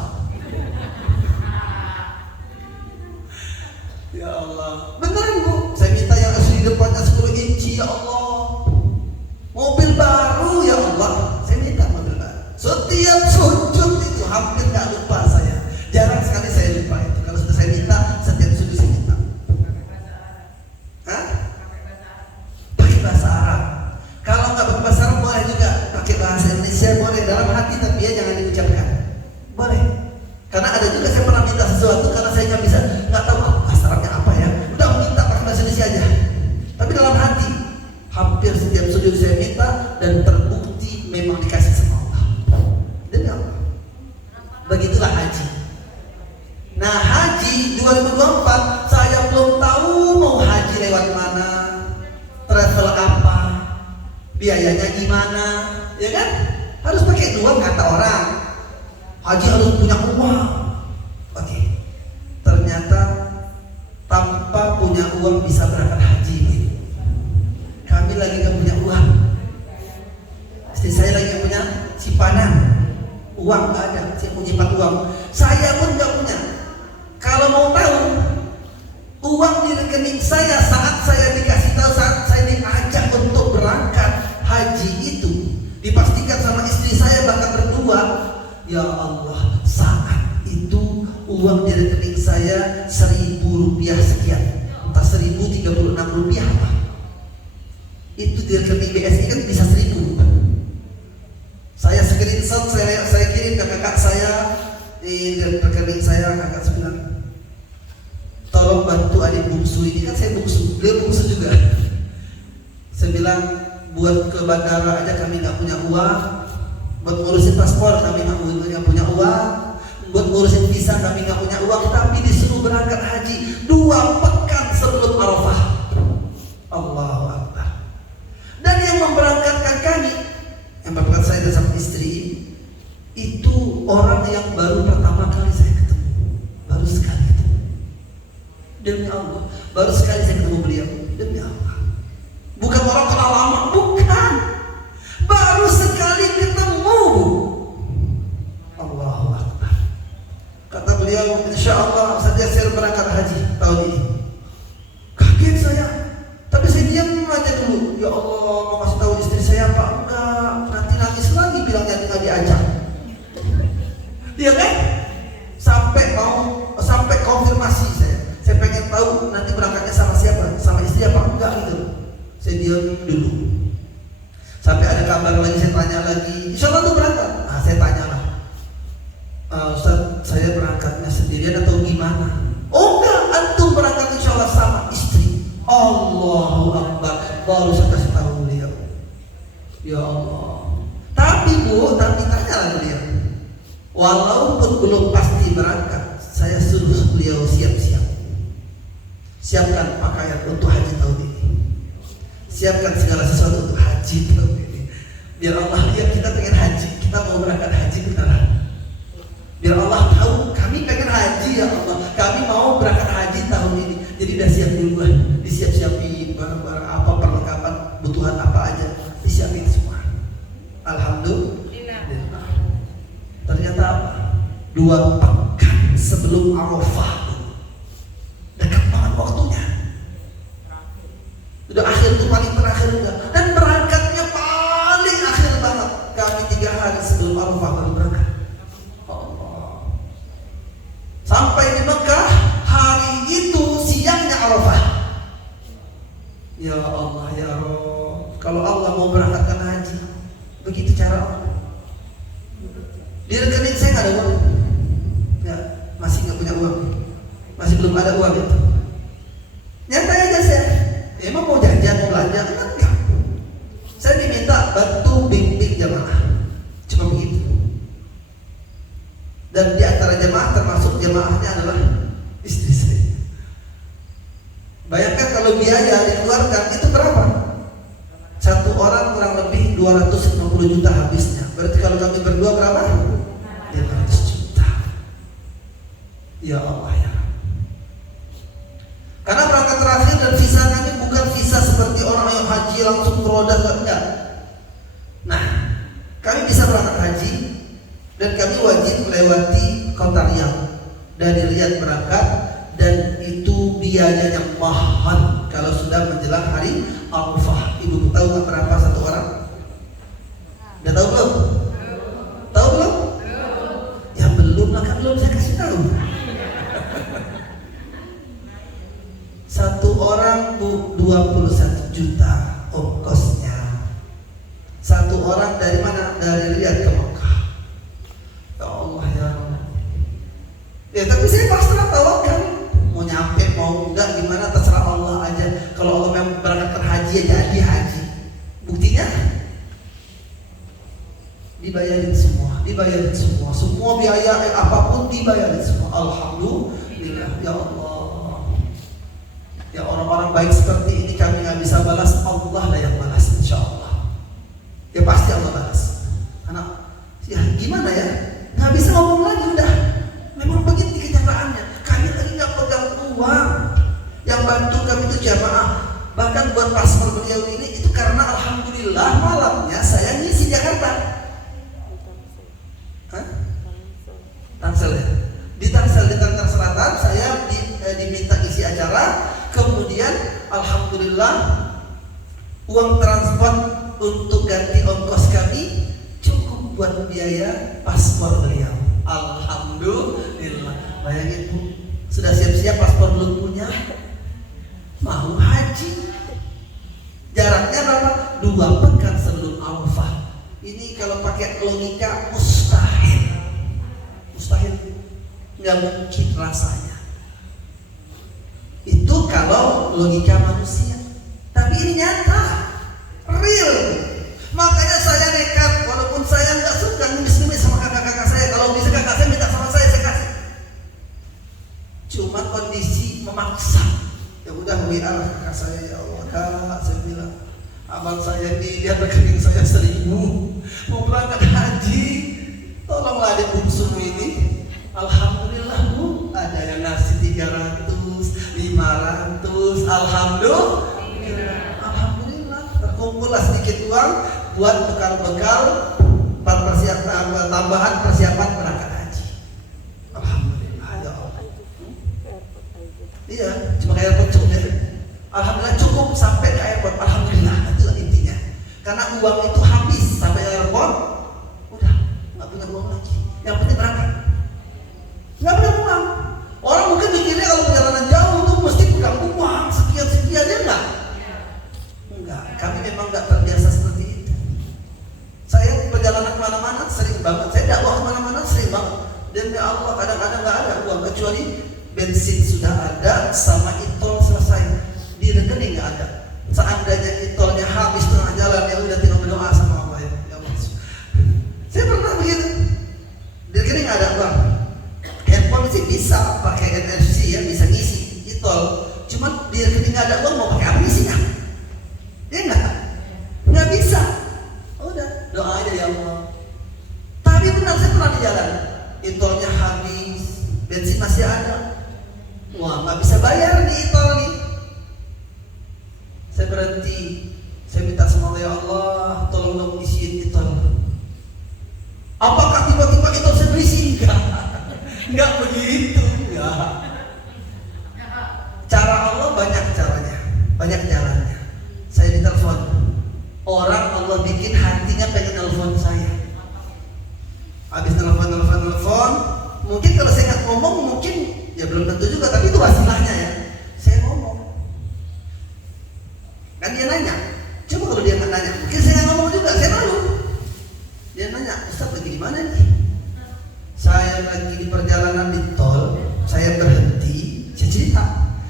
Ya Allah, beneran Bu, saya minta yang asli depannya 10 inci ya Allah. Mobil baru ya Allah, saya minta mobil baru. Setiap sujud itu hampir nggak lupa saya. Jarang sekali saya lupa itu. Kalau sudah saya minta, setiap sujud saya minta. Hah? Pakai bahasa Arab. Kalau nggak pakai bahasa Arab boleh juga pakai bahasa Indonesia, boleh dalam hati tapi ya jangan diucapkan. Boleh. Karena ada juga saya pernah minta sesuatu karena saya nggak tahu bahasa Arabnya apa ya. Udah minta pakai bahasa Indonesia aja. Tapi dalam hati hampir setiap sujud saya minta dan terbukti memang dikasih sama Allah. Demi Allah. Begitulah haji. Nah, haji 2024 saya belum tahu mau haji lewat mana, travel apa, biayanya gimana, ya kan? Harus pakai uang kata orang. Haji harus punya uang. Oke. Ternyata tanpa punya uang bisa berangkat haji. Kami lagi gak punya uang. Istri saya lagi gak punya simpanan. Uang gak ada. Saya punya nyimpan uang. Saya pun gak punya. Kalau mau tahu, uang di rekening saya saat saya dikasih tahu, saat saya diajak untuk berangkat haji itu, dipastikan sama istri saya bahkan berdua. Ya Allah, saat itu uang di rekening saya 1.000 rupiah sekian, entah 1.036 rupiah apa. Itu di rekening BSI kan bisa 1.000. Saya screenshot, saya kirim ke kakak saya di rekening saya. Kakak saya bilang, tolong bantu adik bungsu ini, kan saya bungsu, beliau bungsu juga. Saya bilang, buat ke bandara aja kami nggak punya uang. Buat ngurusin paspor kami nggak punya uang, buat ngurusin visa kami nggak punya uang, tapi disuruh berangkat haji 2 pekan sebelum Arafah. Allahu Akbar. Dan yang memberangkatkan kami, yang berangkat saya dan sama istri, itu orang yang baru pertama kali saya ketemu, baru sekali ketemu. Demi Allah, baru sekali saya ketemu beliau. Demi Allah, bukan orang kenal lama, bukan. Baru sekali ketemu. Allahu Akbar. Kata beliau, insya Allah saya berangkat haji tahun ini. Kaget saya. Tapi saya diam aja dulu. Ya Allah, mau kasih tahu istri saya apa enggak? Nanti nangis lagi bilangnya nggak diajak. Iya kan? Sampai konfirmasi saya. Saya pengen tahu nanti berangkatnya sama siapa, sama istri apa enggak gitu. Saya diam dulu. Sampai ada kabar lagi, saya tanya lagi, insya Allah tuh berangkat. Nah, saya tanya lah, Ustaz, saya berangkatnya sendirian atau gimana? Oh enggak, antum berangkat insya Allah sama istri. Allah baru saya kasih tahu beliau. Ya Allah. Tapi tanya lah beliau. Walaupun belum pasti berangkat, saya suruh beliau siap-siap. Siapkan pakaian untuk haji tahun ini. Siapkan segala sesuatu untuk haji tahun ini. Biar Allah lihat kita pengen haji, kita mau berangkat haji beneran. Biar Allah tahu kami pengen haji ya Allah, kami mau berangkat haji tahun ini. Jadi udah siap duluan, disiap-siapin barang-barang apa, perlengkapan, kebutuhan apa aja, disiapin semua. Alhamdulillah. Ternyata apa? 2 pekan sebelum Arafah, dekat banget waktunya. Udah akhir tuh, paling terakhir enggak. Dan berangkatnya paling akhir banget. Kami 3 hari sebelum Arafah baru berangkat. Allah. Sampai di Mekah hari itu siangnya Arafah. Ya Allah ya Rabb, kalau Allah mau berangkatkan haji, begitu cara Allah. Di rekening saya nggak ada uang, ya masih nggak punya uang, masih belum ada uang itu. Nyantai aja saya, emang mau jajan mau belanja enggak? Saya diminta bantu bimbing jamaah, cuma begitu. Dan di antara jamaah termasuk jamaahnya adalah istri saya. Bayangkan kalau biaya dikeluarkan itu berapa? 1 orang kurang lebih 250 juta habisnya. Berarti kalau kami berdua berapa? 500 juta. Ya Allah ya. Karena berangkat terakhir dan visa kami bukan visa seperti orang yang haji langsung roda, enggak. Nah, kami bisa berangkat haji dan kami wajib melewati kota Riyadh. Dari Riyadh berangkat, dan itu biayanya mahal kalau sudah menjelang hari Arafah. Ibu tahu nggak berapa 1 orang? Udah tahu belum? Tahu belum? Ya belum lah, kan belum saya kasih tahu. 1 orang 21 juta ongkosnya. 1 orang dari mana? Dari Riyadh ke Mekah. Ya Allah ya Allah. Ya tapi saya pasrah, tawakal. Mau nyampe mau enggak gimana terserah Allah aja. Kalau Allah memang berangkatkan haji ya jadi haji. Buktinya dibayarin semua, semua biaya apapun dibayarin semua. Alhamdulillah ya Allah. Ya orang-orang baik seperti ini kami nggak bisa balas, Allah lah yang balas insya Allah. Ya pasti Allah balas. Karena ya gimana ya, nggak bisa ngomong lagi udah. Memang begitu kenyataannya. Kami lagi nggak pegang uang. Yang bantu kami itu jamaah. Bahkan buat paspor beliau ini itu karena alhamdulillah malamnya saya ngisi Jakarta. Hah? Tangsel ya? Di Tangsel Selatan saya diminta isi acara. Kemudian alhamdulillah uang transport untuk ganti ongkos kami cukup buat biaya paspor beliau. Alhamdulillah. Bayangin Bu, sudah siap-siap paspor belum punya, mau haji. Jaraknya berapa? 2 pekan sebelum Arafah. Ini kalau pakai logika mustahil. Mustahil, nggak mungkin rasanya. Itu kalau logika manusia. Tapi ini nyata, real. Makanya saya nekat, walaupun saya nggak suka nulis-nulis sama kakak-kakak saya. Kalau bisa kakak saya minta sama saya kasih. Cuma kondisi memaksa. Ya udah WA kakak saya, ya Allah kak, saya bilang abang saya ini lihat rekening saya 1000 mau berangkat haji, tolonglah adik bungsu ini. Alhamdulillah Bu, ada yang ngasih 300, 500, alhamdulillah. Alhamdulillah terkumpullah sedikit uang buat bekal-bekal tambahan persiapan berangkat haji. Alhamdulillah ya Allah. Iya, cuma kayak airport cukup ya. Alhamdulillah cukup sampai ke airport. Alhamdulillah, itulah intinya. Karena uang itu habis sampai airport, udah nggak punya uang lagi. Yang penting berangkat. Nggak punya uang. Orang mungkin mikirnya kalau perjalanan jauh tuh mesti pegang uang sekian-sekian, ya enggak? Enggak, kami memang nggak terbiasa seperti itu. Saya perjalanan kemana-mana sering banget. Saya dakwah kemana-mana sering banget. Dan ya Allah kadang-kadang nggak ada uang kecuali bensin sudah ada sama itol selesai, di rekening nggak ada. Seandainya itol di rekening nggak ada uang, mau pakai apa isinya? Ya nggak bisa. Udah, doa aja ya Allah. Tapi benar saya pernah di jalan, tolnya habis, bensin masih ada. Wah, nggak bisa bayar di tol nih. Saya berhenti, saya minta sama Allah, ya Allah, tolong dong isiin tol. Apakah tiba-tiba itu saya berisi? Enggak begitu ya. Cara Allah banyak caranya, banyak jalannya. Saya ditelepon, orang Allah bikin hatinya pengen telepon saya. Habis telepon, mungkin kalau saya nggak ngomong mungkin ya belum tentu juga, tapi itu wasilahnya ya. Saya ngomong, kan dia nanya. Coba kalau dia nggak nanya, mungkin saya nggak ngomong juga, saya malu. Dia nanya, Ustaz lagi di mana nih? Saya lagi di perjalanan di tol, saya berhenti, saya cerita,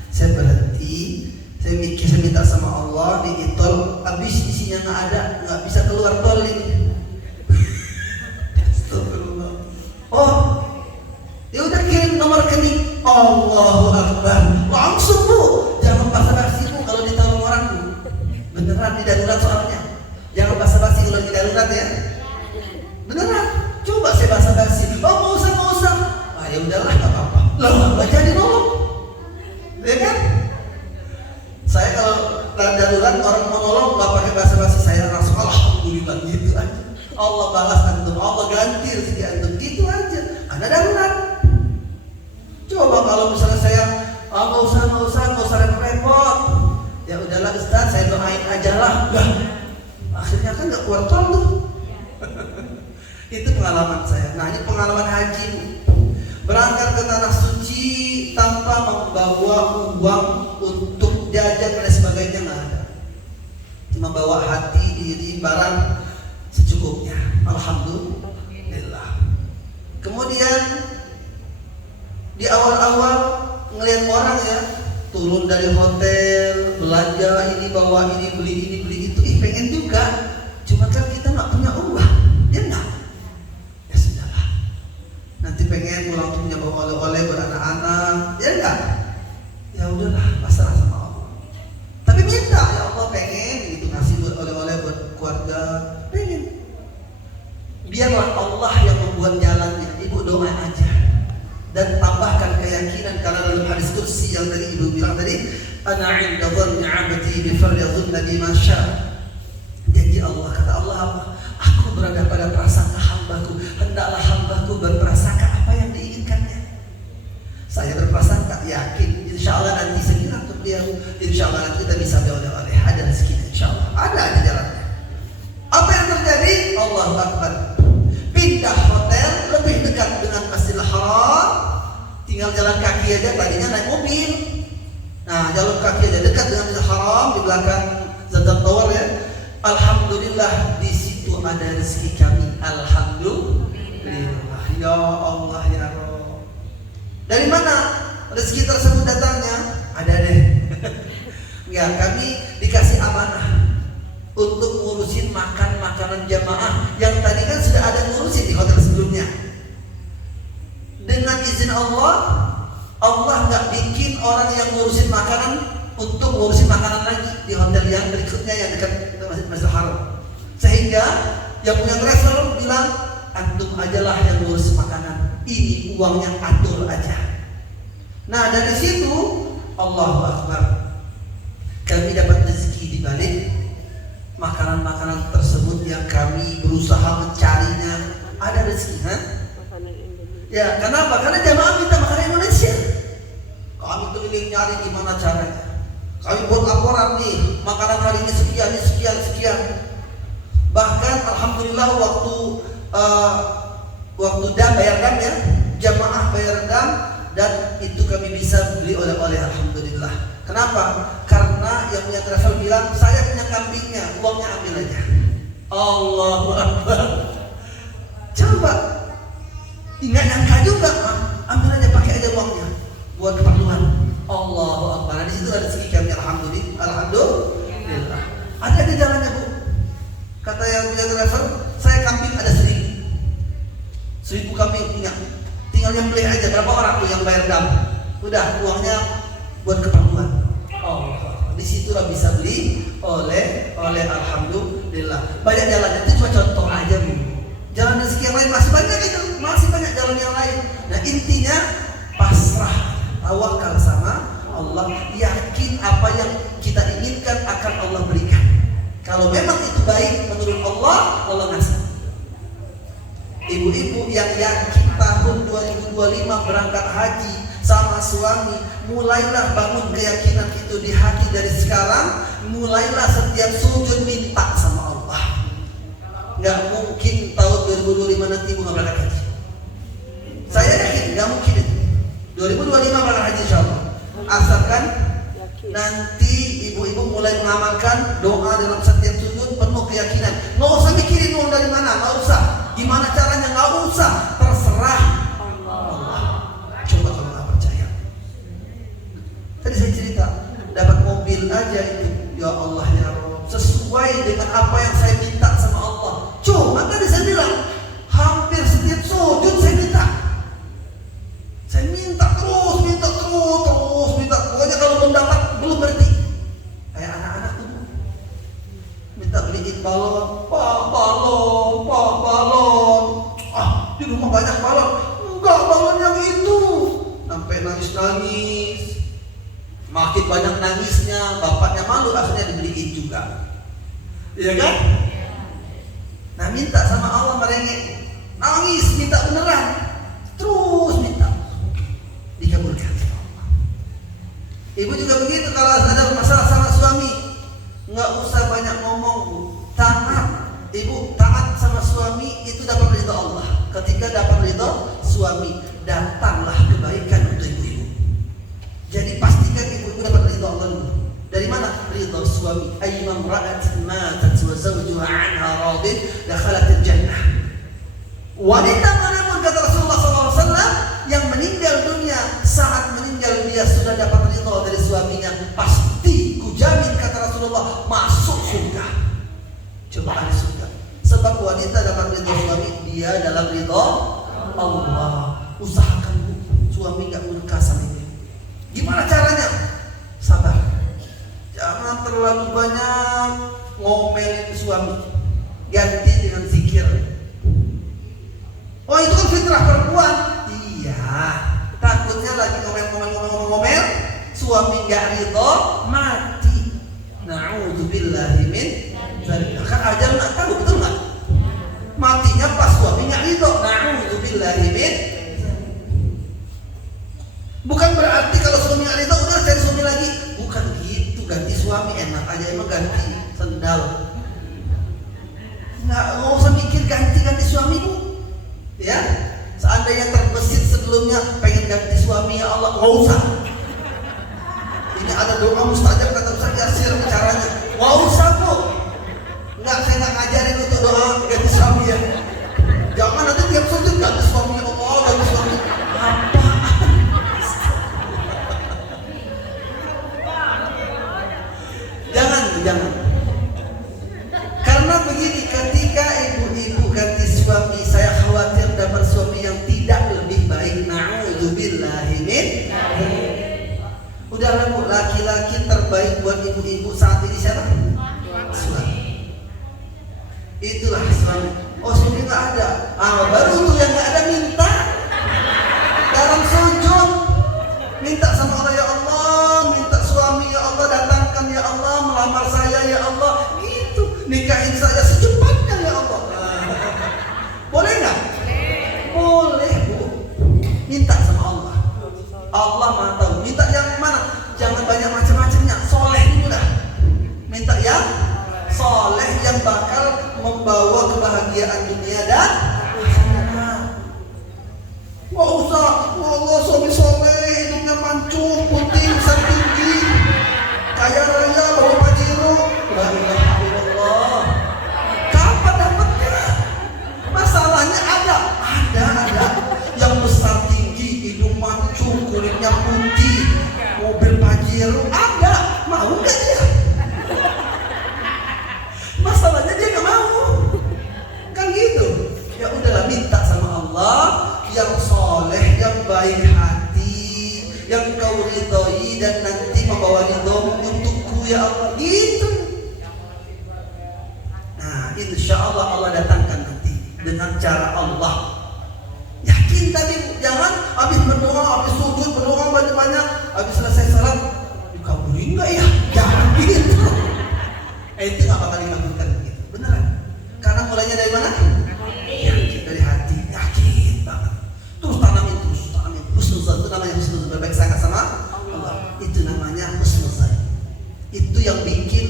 saya berhenti, saya mikir, saya minta sama Allah di tol, habis isinya nggak ada, nggak bisa keluar tol ini. Oh, ya udah kirim nomor rekening. Allahu Akbar, langsung Bu, jangan basa-basi Bu kalau ditolong orang Bu. Beneran di darurat soalnya, jangan basa-basi kalau di darurat ya. Beneran, coba saya basa-basi. Oh mau usah. Ah ya udahlah nggak apa-apa. Loh nggak jadi nolong, ya kan? Saya kalau darurat orang mau nolong nggak pakai basa-basi, saya langsung alhamdulillah gitu aja. Allah balas antum, Allah ganti rezeki antum, gitu aja. Anda darurat. Coba kalau misalnya saya nggak usah repot. Ya udahlah Ustaz, saya doain aja lah. Akhirnya kan nggak keluar tol tuh. Itu pengalaman saya. Nah ini pengalaman haji Bu. Berangkat ke tanah suci tanpa membawa uang untuk jajan dan sebagainya nggak ada. Cuma bawa hati, diri, barang secukupnya. Alhamdulillah. Kemudian di awal-awal ngelihat orang ya turun dari hotel, belanja ini bawa ini, beli itu, pengen juga. Cuma kan kita nggak punya uang, ya nggak? Ya sudahlah. Nanti pengen pulang punya bawa oleh-oleh buat anak-anak, ya nggak? Ya udahlah, pasrah sama Allah. Tapi minta, ya Allah pengen gitu ngasih buat oleh-oleh buat keluarga, pengen. Biarlah Allah yang membuat jalannya. Ibu doa aja dan tambahkan keyakinan, karena dalam hadis kursi yang tadi ibu bilang tadi, ana 'inda dhanni 'abdi bi falyadhunna bima syaa. Janji Allah, kata Allah apa? Aku berada pada prasangka hambaku, hendaklah hambaku berprasangka apa yang diinginkannya. Saya berprasangka, yakin insyaallah nanti saya bilang ke beliau, insyaallah nanti kita bisa oleh-oleh, ada rezeki insyaallah, ada jalannya. Apa yang terjadi? Allahu Akbar. Pindah hotel lebih dekat dengan Masjidil Haram, tinggal jalan kaki aja, tadinya naik mobil. Nah, jalan kaki aja dekat dengan Masjidil Haram, di belakang Zat Tower ya. Alhamdulillah di situ ada rezeki kami. Alhamdulillah. Ya Allah ya Rabb. Dari mana rezeki tersebut datangnya? Ada deh. Ya, kami dikasih amanah untuk ngurusin makanan jamaah yang tadi kan sudah ada ngurusin di hotel sebelumnya. Dengan izin Allah, Allah nggak bikin orang yang ngurusin makanan untuk ngurusin makanan lagi di hotel yang berikutnya yang dekat Masjidil Haram. Sehingga yang punya travel bilang, antum ajalah yang ngurus makanan, ini uangnya atur aja. Nah dari situ Allahu Akbar, kami dapat rezeki di balik makanan-makanan tersebut yang kami berusaha mencarinya. Ada rezeki, ya kenapa? Karena jamaah minta makanan Indonesia. Kami keliling nyari gimana caranya. Kami buat laporan nih, makanan hari ini sekian. Bahkan alhamdulillah waktu bayar dam ya, jamaah bayar dam, dan itu kami bisa beli oleh-oleh, alhamdulillah. Kenapa? Karena yang punya travel bilang, saya punya kambingnya, uangnya ambil aja. Allahu Akbar. Coba, nggak nyangka juga, ambil aja, pakai aja uangnya buat keperluan. Allahu Akbar. Nah, di situ ada rezeki kami, alhamdulillah. Ada di jalannya Bu. Kata yang punya travel, saya kambing ada 1.000 kambing punya. Tinggal yang beli aja, berapa orang tuh yang bayar dam? Udah, uangnya buat keperluan. Oh, oleh alhamdulillah. Banyak jalannya, itu cuma contoh aja Bu. Jalan rezeki yang lain masih banyak itu, masih banyak jalan yang lain. Nah intinya pasrah, tawakal sama Allah, yakin apa yang kita inginkan akan Allah berikan. Kalau memang itu baik menurut Allah, Allah ngasih. Ibu-ibu yang yakin tahun 2025 berangkat haji sama suami, mulailah bangun keyakinan itu di hati dari sekarang. Mulailah setiap sujud minta sama Allah. Nggak mungkin tahun 2025 nanti ibu nggak berangkat haji. Saya yakin nggak mungkin itu. 2025 berangkat haji insyaallah. Asalkan nanti ibu-ibu mulai mengamalkan doa dalam setiap sujud penuh keyakinan. Nggak usah mikirin uang dari mana, nggak usah. Gimana caranya, nggak usah. Terserah Allah. Coba kalau nggak percaya. Tadi saya cerita dapat mobil aja itu, ya Allah ya Rabb, sesuai dengan apa yang saya minta sama Allah. Cuma tadi saya bilang hampir setiap sujud saya minta. Saya minta terus, minta. Pokoknya kalau belum dapat, belum berhenti. Kayak anak-anak tuh minta beliin balon, Pak balon. Di rumah banyak balon. Enggak, balon yang itu. Sampai nangis. Makin banyak nangisnya, bapaknya malu, akhirnya dibeliin juga. Iya kan? Nah minta sama Allah merengek, nangis, minta beneran, terus minta, dikabulkan. Ibu juga begitu, kalau ada masalah sama suami, nggak usah banyak ngomong Bu, taat. Ibu taat sama suami itu dapat ridho Allah. Ketika dapat ridho suami, datanglah kebaikan untuk ibu-ibu. Jadi pastikan ibu-ibu dapat ridho Allah dulu. Dari mana? Ridho suami. Ayyuma imra'atin matat wa zawjuha 'anha radin dakhalatil jannah. Wanita manapun kata Rasulullah SAW yang meninggal dunia, saat meninggal dia sudah dapat ridho dari suaminya, pasti kujamin kata Rasulullah masuk surga. Coba ahli surga. Sebab wanita dapat ridho suami, dia dalam ridho Allah. Usahakan Bu, suami gak murka sama ibu. Gimana caranya? Sabar. Jangan terlalu banyak ngomelin suami. Ganti dengan zikir. Oh itu kan fitrah perempuan. Iya. Takutnya lagi ngomel, suami gak ridho, mati. Na'udzubillahi min dzalik. Kan ajal nggak tahu, betul nggak? Matinya pas suami gak ridho. Na'udzubillahi min. Bukan berarti kalau suami gak ridho udah cari suami lagi. Bukan gitu, ganti suami enak aja, emang ganti sendal. Nggak usah mikir ganti suami Bu. Ya, seandainya terbesit sebelumnya pengen ganti suami, ya Allah, nggak usah. Ini ada doa mustajab kata Ustaz Yasir caranya. Nggak usah Bu. Nggak, saya nggak ngajarin untuk doa ganti suami ya. Jangan nanti tiap sujud ganti suami, Allah ganti suami. Jangan. Karena begini, ketika ibu-ibu ganti suami, saya khawatir dapat suami yang tidak lebih baik. Na'udzubillahi min. Udahlah Bu, laki-laki terbaik buat ibu-ibu saat ini siapa? Suami. Itulah suami. Oh suami nggak ada. Baru tuh yang nggak ada minta dalam sujud, minta sama Allah, ya Allah, minta suami, ya Allah, datangkan ya Allah, melamar saya ya Allah, gitu, nikahin saya secepatnya ya Allah. Boleh nggak? Boleh Bu, minta sama Allah. Allah Maha tahu. Minta yang mana? Jangan banyak macam-macamnya. Soleh dulu dah. Minta yang soleh yang bakal membawa kebahagiaan dunia dan akhirat. Nggak usah, Allah suami soleh, hidungnya mancung, putih, besar tinggi, kaya raya, bawa pajero. La ilaha illallah. Kapan dapatnya? Masalahnya ada yang besar tinggi, hidung mancung, kulitnya putih, mobil pajero, ada. Mau nggak dia? Masalahnya dia nggak mau. Kan gitu. Ya udahlah, minta sama Allah yang soleh, yang baik hati, yang kau ridhoi dan nanti membawa ridhomu untukku ya Allah. Gitu.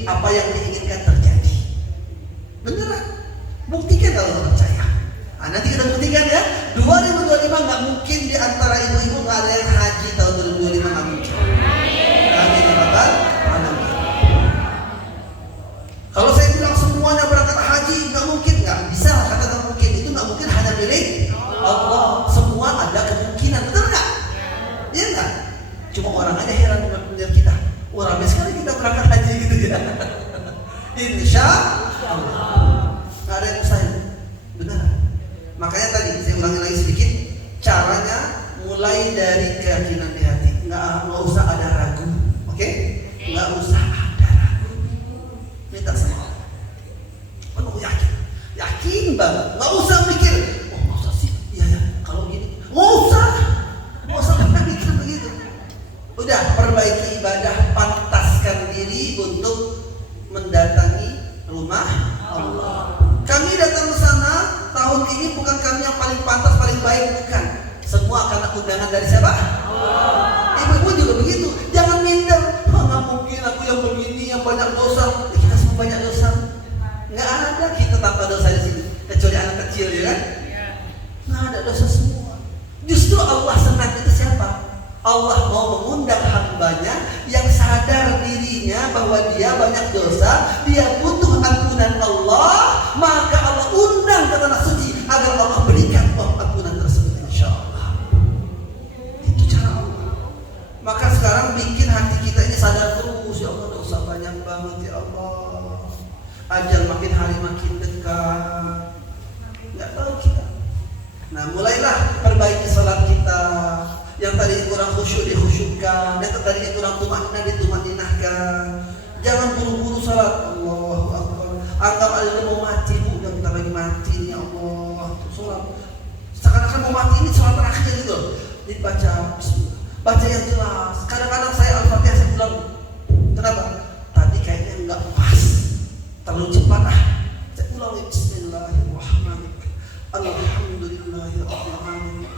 mungkin apa yang diinginkan terjadi. Beneran. Buktikan kalau nggak percaya. Nah, nanti kita buktikan ya. 2025 nggak mungkin di antara ibu-ibu nggak ada yang haji tahun 2025, nggak mungkin. Amin ya rabbal alamin. Kalau saya bilang semuanya berangkat haji nggak mungkin, nggak bisa. Kata nggak mungkin itu nggak mungkin hanya milik Allah. Semua ada kemungkinan, betul nggak? Iya nggak? Cuma orang aja heran dengan kita. Wah, ramai sekali kita berangkat haji gitu ya. Insya Allah. Nggak ada yang mustahil. Benar. Makanya tadi saya ulangi lagi sedikit. Caranya mulai dari keyakinan di hati. Nggak usah ada ragu. Oke? Nggak usah ada ragu. Minta sama Allah. Penuh yakin. Yakin banget. Nggak usah mikir. Oh, masa sih? Iya ya. Kalau gini. Nggak usah. Nggak usah pernah mikir begitu. Udah, perbaiki ibadah, pantaskan diri untuk mendatangi rumah Allah. Kami datang ke sana tahun ini bukan kami yang paling pantas, paling baik, bukan. Semua karena undangan dari siapa? Allah. Ibu-ibu juga begitu. Jangan minder. Oh, nggak mungkin aku yang begini, yang banyak dosa. Ya, kita semua banyak dosa. Nggak ada kita tanpa dosa di sini, kecuali anak kecil, ya kan? Nggak ada dosa semua. Justru Allah senang itu siapa? Allah mau mengundang hambanya yang sadar dirinya bahwa dia banyak dosa, dia butuh ampunan Allah, maka Allah undang ke tanah suci agar Allah berikan ampunan tersebut, insya Allah. Itu cara Allah. Maka sekarang bikin hati kita ini sadar terus, ya Allah, dosa banyak banget ya Allah. Ajal makin hari makin dekat. Nggak tahu kita. Nah, mulailah perbaiki salat kita. Yang tadi kurang khusyuk dikhusyukkan, yang tadi kurang tumakna ditumakninahkan. Jangan buru-buru salat. Allahu Akbar. Anggap ada mau mati, udah bentar lagi mati nih, Allah. Salat. Seakan-akan mau mati, ini salat terakhir gitu. Dibaca bismillah. Baca yang jelas. Kadang-kadang saya Al-Fatihah saya bilang, kenapa? Tadi kayaknya enggak pas. Terlalu cepat ah. Saya ulangi bismillahirrahmanirrahim. Alhamdulillahirabbil alamin.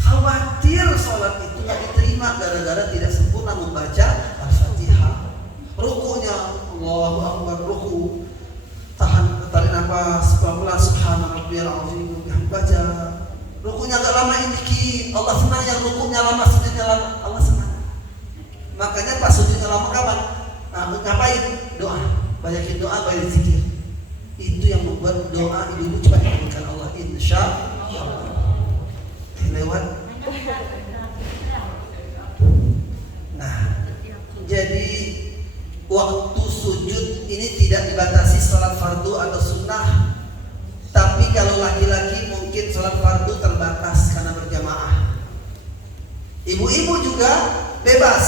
Khawatir sholat itu nggak diterima gara-gara tidak sempurna membaca Al-Fatihah. Rukunya Allahu Akbar, ruku tarik nafas pelan-pelan, subhana rabbiyal azim, baca. Rukunya agak lama dikit. Allah senang yang rukunya lama, sujudnya lama. Allah senang. Makanya pas sujudnya lama kapan? Nah, ngapain? Doa. Banyakin doa, banyakin zikir. Itu yang membuat doa ibu cepat dikabulkan Allah, insya Allah. Lewat. Nah, jadi waktu sujud ini tidak dibatasi salat fardu atau sunnah. Tapi kalau laki-laki mungkin salat fardu terbatas karena berjamaah. Ibu-ibu juga bebas,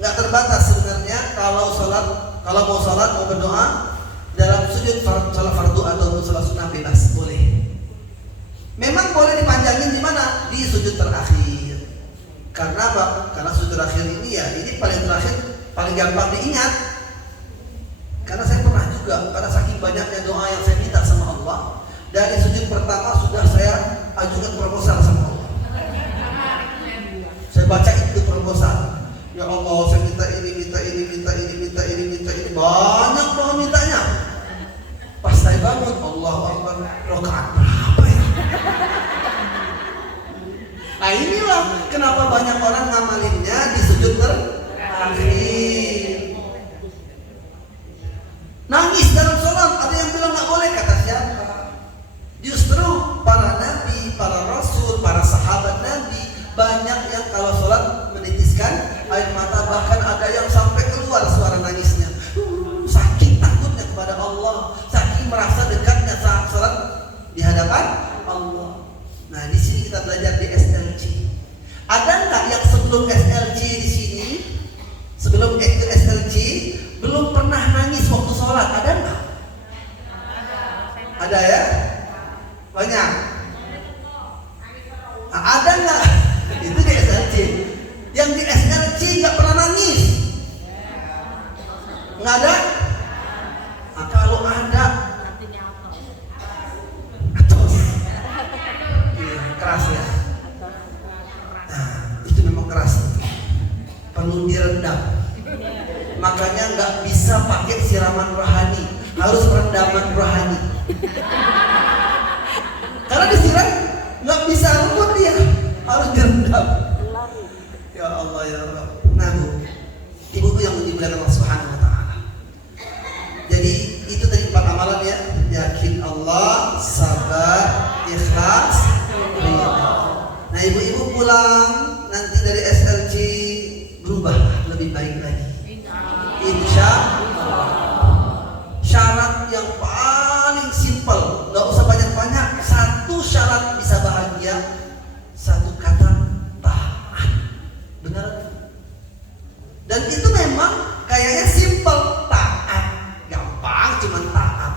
nggak terbatas sebenarnya kalau mau salat mau berdoa dalam sujud salat fardu atau salat sunnah, bebas, boleh. Memang boleh dipanjangin di mana? Di sujud terakhir. Karena apa? Karena sujud terakhir ini ya, ini paling terakhir, paling gampang diingat. Karena saya pernah juga, karena saking banyaknya doa yang saya minta sama Allah, dari sujud pertama sudah saya ajukan proposal sama Allah. Saya baca itu proposal. Ya Allah, saya minta ini, minta ini, minta ini, minta ini, minta ini, banyak banget mintanya. Pas saya bangun, Allahu Akbar, rakaat berapa ya? Nah, inilah kenapa banyak orang ngamalinnya di sujud terakhir. Nangis dalam sholat, ada yang bilang nggak boleh, kata siapa? Justru para nabi, para rasul, para sahabat nabi, banyak yang kalau sholat menitiskan air mata, bahkan ada yang sampai keluar suara nangisnya. Saking takutnya kepada Allah, saking merasa dekatnya saat sholat di hadapan Allah. Nah, di sini kita belajar di SLC. Ada nggak yang sebelum SLC di sini, sebelum SLC belum pernah nangis waktu sholat? Ada nggak? Ada ya? Banyak. Nah, ada nggak? Itu di SLC. Yang di SLC nggak pernah nangis? Nggak ada? Nah, kalau ada, keras ya. Nah, itu memang keras. Perlu direndam. Makanya nggak bisa pakai siraman rohani, harus rendaman rohani. Karena disiram nggak bisa lembut dia, harus direndam. Ya Allah ya Allah. Nah Bu, ibu yang dimuliakan Allah Subhanahu Wa Taala. Jadi itu tadi 4 amalan ya. Yakin Allah, sabar, ikhlas, ridha. Nah ibu-ibu pulang nanti dari SLC berubah lebih baik lagi. Insya Allah. Syarat yang paling simpel, nggak usah banyak-banyak. Satu syarat bisa bahagia, satu kata taat. Benar? Dan itu memang kayaknya simpel, taat, gampang, cuman taat.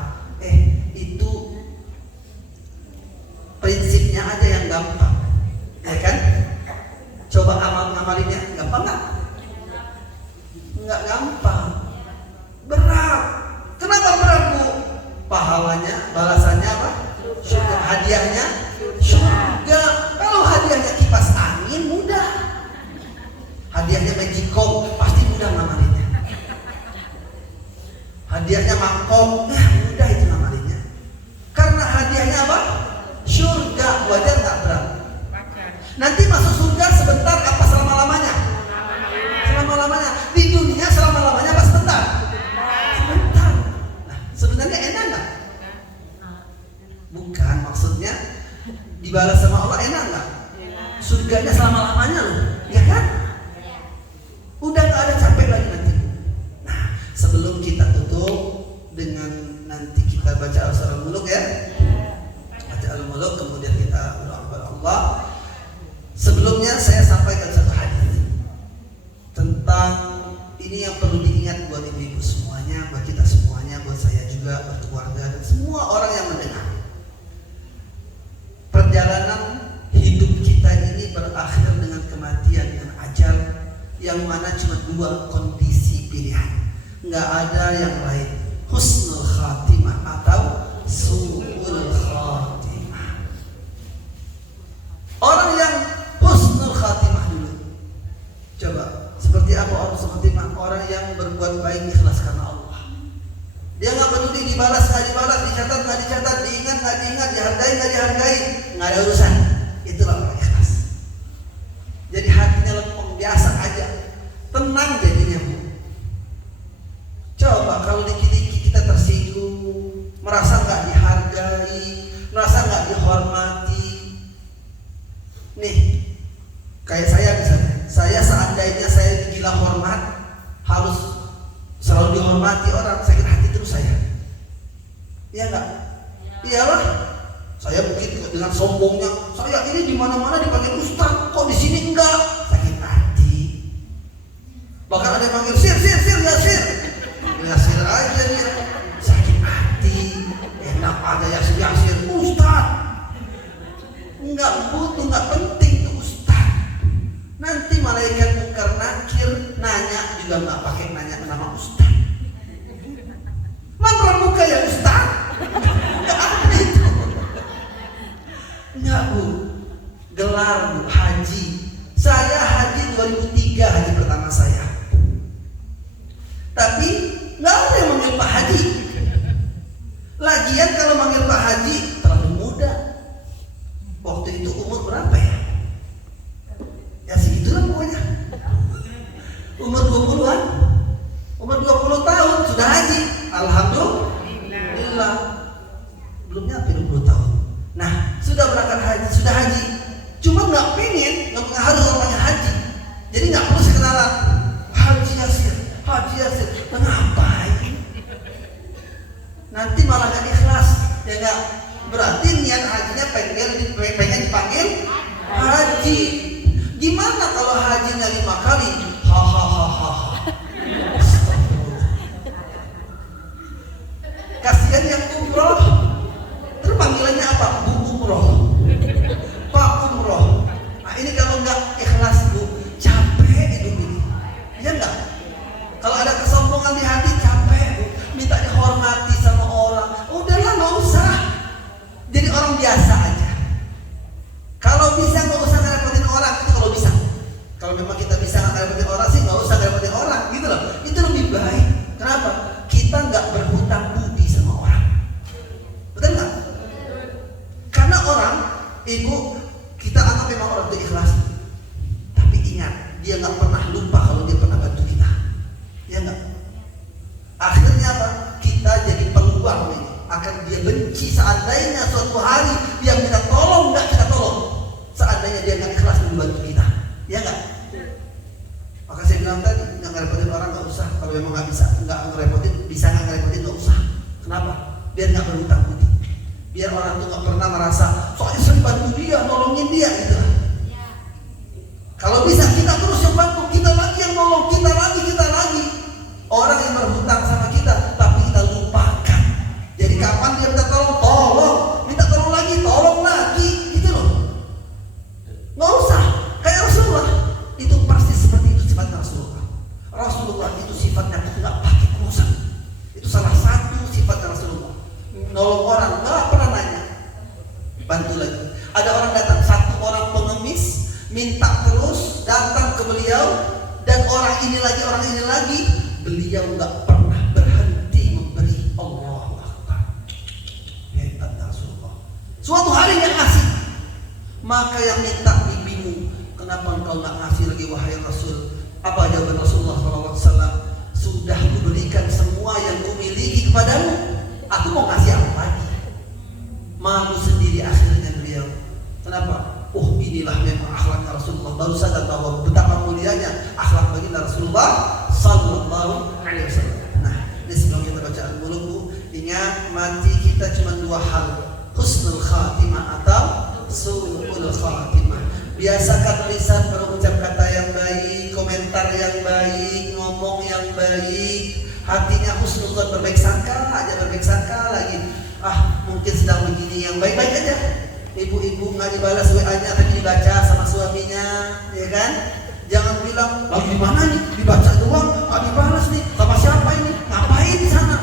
Itu prinsipnya aja yang gampang, ya kan? Coba ngamalinnya, gampang nggak? Nggak gampang, berat. Kenapa berat Bu? Pahalanya, balasannya apa? Surga. Hadiahnya surga. Kalau hadiahnya kipas angin mudah, hadiahnya magicom pasti mudah ngamalinnya. Hadiahnya mangkok, mudah itu ngamalinnya. Karena hadiahnya apa? Surga. Wajar nggak berat? Nanti masuk surga sebentar apa selama-lamanya? Selama-lamanya. Di dunia selama-lamanya apa sebentar? Sebentar. Nah, sebenarnya enak nggak? Bukan, maksudnya dibalas sama Allah enak nggak? Surganya selama-lamanya loh, ya kan? Udah nggak ada capek lagi nanti. Nah, sebelum kita tutup dengan nanti kita baca Al-Surah Al-Muluk ya. Baca Al-Muluk kemudian kita berdoa kepada Allah. Sebelumnya saya sampaikan satu hadis tentang ini yang perlu diingat buat ibu-ibu semuanya, buat kita semuanya, buat saya juga, buat keluarga dan semua orang yang mendengar. Perjalanan hidup kita ini berakhir dengan kematian, dengan ajal, yang mana cuma 2 kondisi pilihan, nggak ada yang lain, husnul khatimah atau su'ul khatimah. Orang yang husnul khatimah dulu, coba seperti apa orang husnul khatimah? Orang yang berbuat baik ikhlas karena Allah. Dia nggak peduli dibalas nggak dibalas, dicatat nggak dicatat, diingat nggak diingat, dihargai nggak dihargai, nggak ada urusan. Itulah orang ikhlas. Jadi hatinya lempeng, biasa aja, tenang jadinya Bu. Coba kalau dikit-dikit kita tersinggung, merasa nggak dihargai, merasa nggak dihormati. Nih, kayak saya misalnya, saya seandainya saya gila hormat, harus selalu dihormati orang, sakit hati terus saya. Iya nggak? Iyalah. Saya mungkin dengan sombongnya, saya ini di mana-mana dipanggil Ustaz, kok di sini enggak? Sakit hati. Bahkan ada yang panggil sir, Yasir aja dia. Sakit hati. Enak aja Yasir, Ustaz. Enggak butuh, enggak penting tuh Ustaz. Nanti malaikat mungkar nakir nanya juga enggak pakai nanya nama Ustaz. Man rabbuka ya Ustaz? Enggak ada itu. Enggak Bu. Gelar Bu, haji. Saya haji 2003, haji pertama saya. Tapi enggak ada yang manggil Pak Haji. Lagian kalau manggil Pak Haji terlalu muda. Waktu itu umur berapa ya? Ya segitulah pokoknya. Umur 20-an. Umur 20 tahun sudah haji. Alhamdulillah. Belum nyampe 20 tahun. Nah, sudah berangkat haji, sudah haji. Cuma nggak pengen, nggak harus orangnya haji. Jadi nggak perlu kenalan. Haji Yasir. Kenapa? Akhirnya apa? Kita jadi peluang ini. Akan dia benci seandainya suatu hari dia minta tolong, nggak kita tolong. Seandainya dia nggak ikhlas membantu kita, ya nggak? Maka saya bilang tadi, nggak ngerepotin orang nggak usah. Kalau memang nggak bisa, nggak ngerepotin, bisa nggak ngerepotin nggak usah. Kenapa? Biar nggak berhutang budi. Biar orang tuh nggak pernah merasa soalnya sering bantu dia, nolongin dia gitu. Kalau bisa kita terus yang bantu, kita lagi yang nolong, kita lagi. Orang yang berhutang sama kita, tapi kita lupakan. Jadi kapan dia minta tolong, minta tolong lagi, gitu loh. Nggak usah. Kayak Rasulullah, itu pasti seperti itu sifatnya Rasulullah. Rasulullah itu sifatnya nggak pakai urusan. Itu salah satu sifatnya Rasulullah. Nolong orang, nggak pernah nanya. Bantu lagi. Ada orang datang, satu orang pengemis, minta terus, datang ke beliau, dan orang ini lagi, beliau nggak pernah berhenti memberi. Allahu Akbar. Hebat Rasulullah. Suatu hari dia ngasih, maka yang minta bingung, kenapa engkau nggak ngasih lagi wahai Rasul? Apa jawaban Rasulullah SAW? Sudah kuberikan semua yang kumiliki kepadamu. Aku mau ngasih apa lagi? Malu sendiri akhirnya beliau. Kenapa? Oh, inilah memang akhlaknya Rasulullah. Baru sadar bahwa betapa mulianya akhlak baginda Rasulullah Sallallahu Alaihi Wasallam. Nah, ini sebelum kita baca al-muluk, ingat mati kita cuma dua hal: husnul khatimah atau su'ul khatimah. Biasakan lisan berucap kata yang baik, komentar yang baik, ngomong yang baik. Hatinya husnul, berbaik sangka lagi. Mungkin sedang begini, yang baik-baik aja. Ibu-ibu nggak dibalas WA-nya tapi dibaca sama suaminya, ya kan? Jangan bilang lagi di mana nih, dibaca doang, nggak dibalas nih. Sama siapa ini? Ngapain di sana?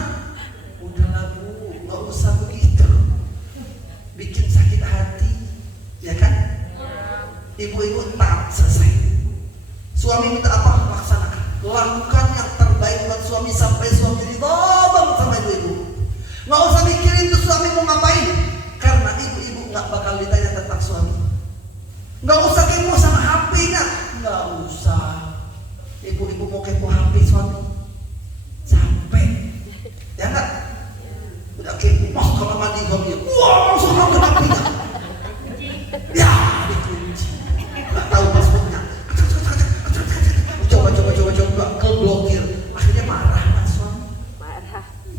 Udahlah Bu, nggak usah begitu. Bikin sakit hati, ya kan? Ibu-ibu tak selesai. Suami minta apa? Laksanakan. Lakukan yang terbaik buat suami sampai suami ridho banget sama ibu-ibu. Nggak usah mikirin tuh suami mau ngapain, karena ibu-ibu nggak bakal ditanya tentang suami. Nggak usah kepo sama HP-nya, nggak usah. Ibu-ibu mau kepo HP suami, sampai ya nggak? Udah kepo, masuk kamar mandi suaminya, wah langsung ambil HP-nya, ya dikunci, nggak tahu passwordnya, coba keblokir, akhirnya marah kan suami,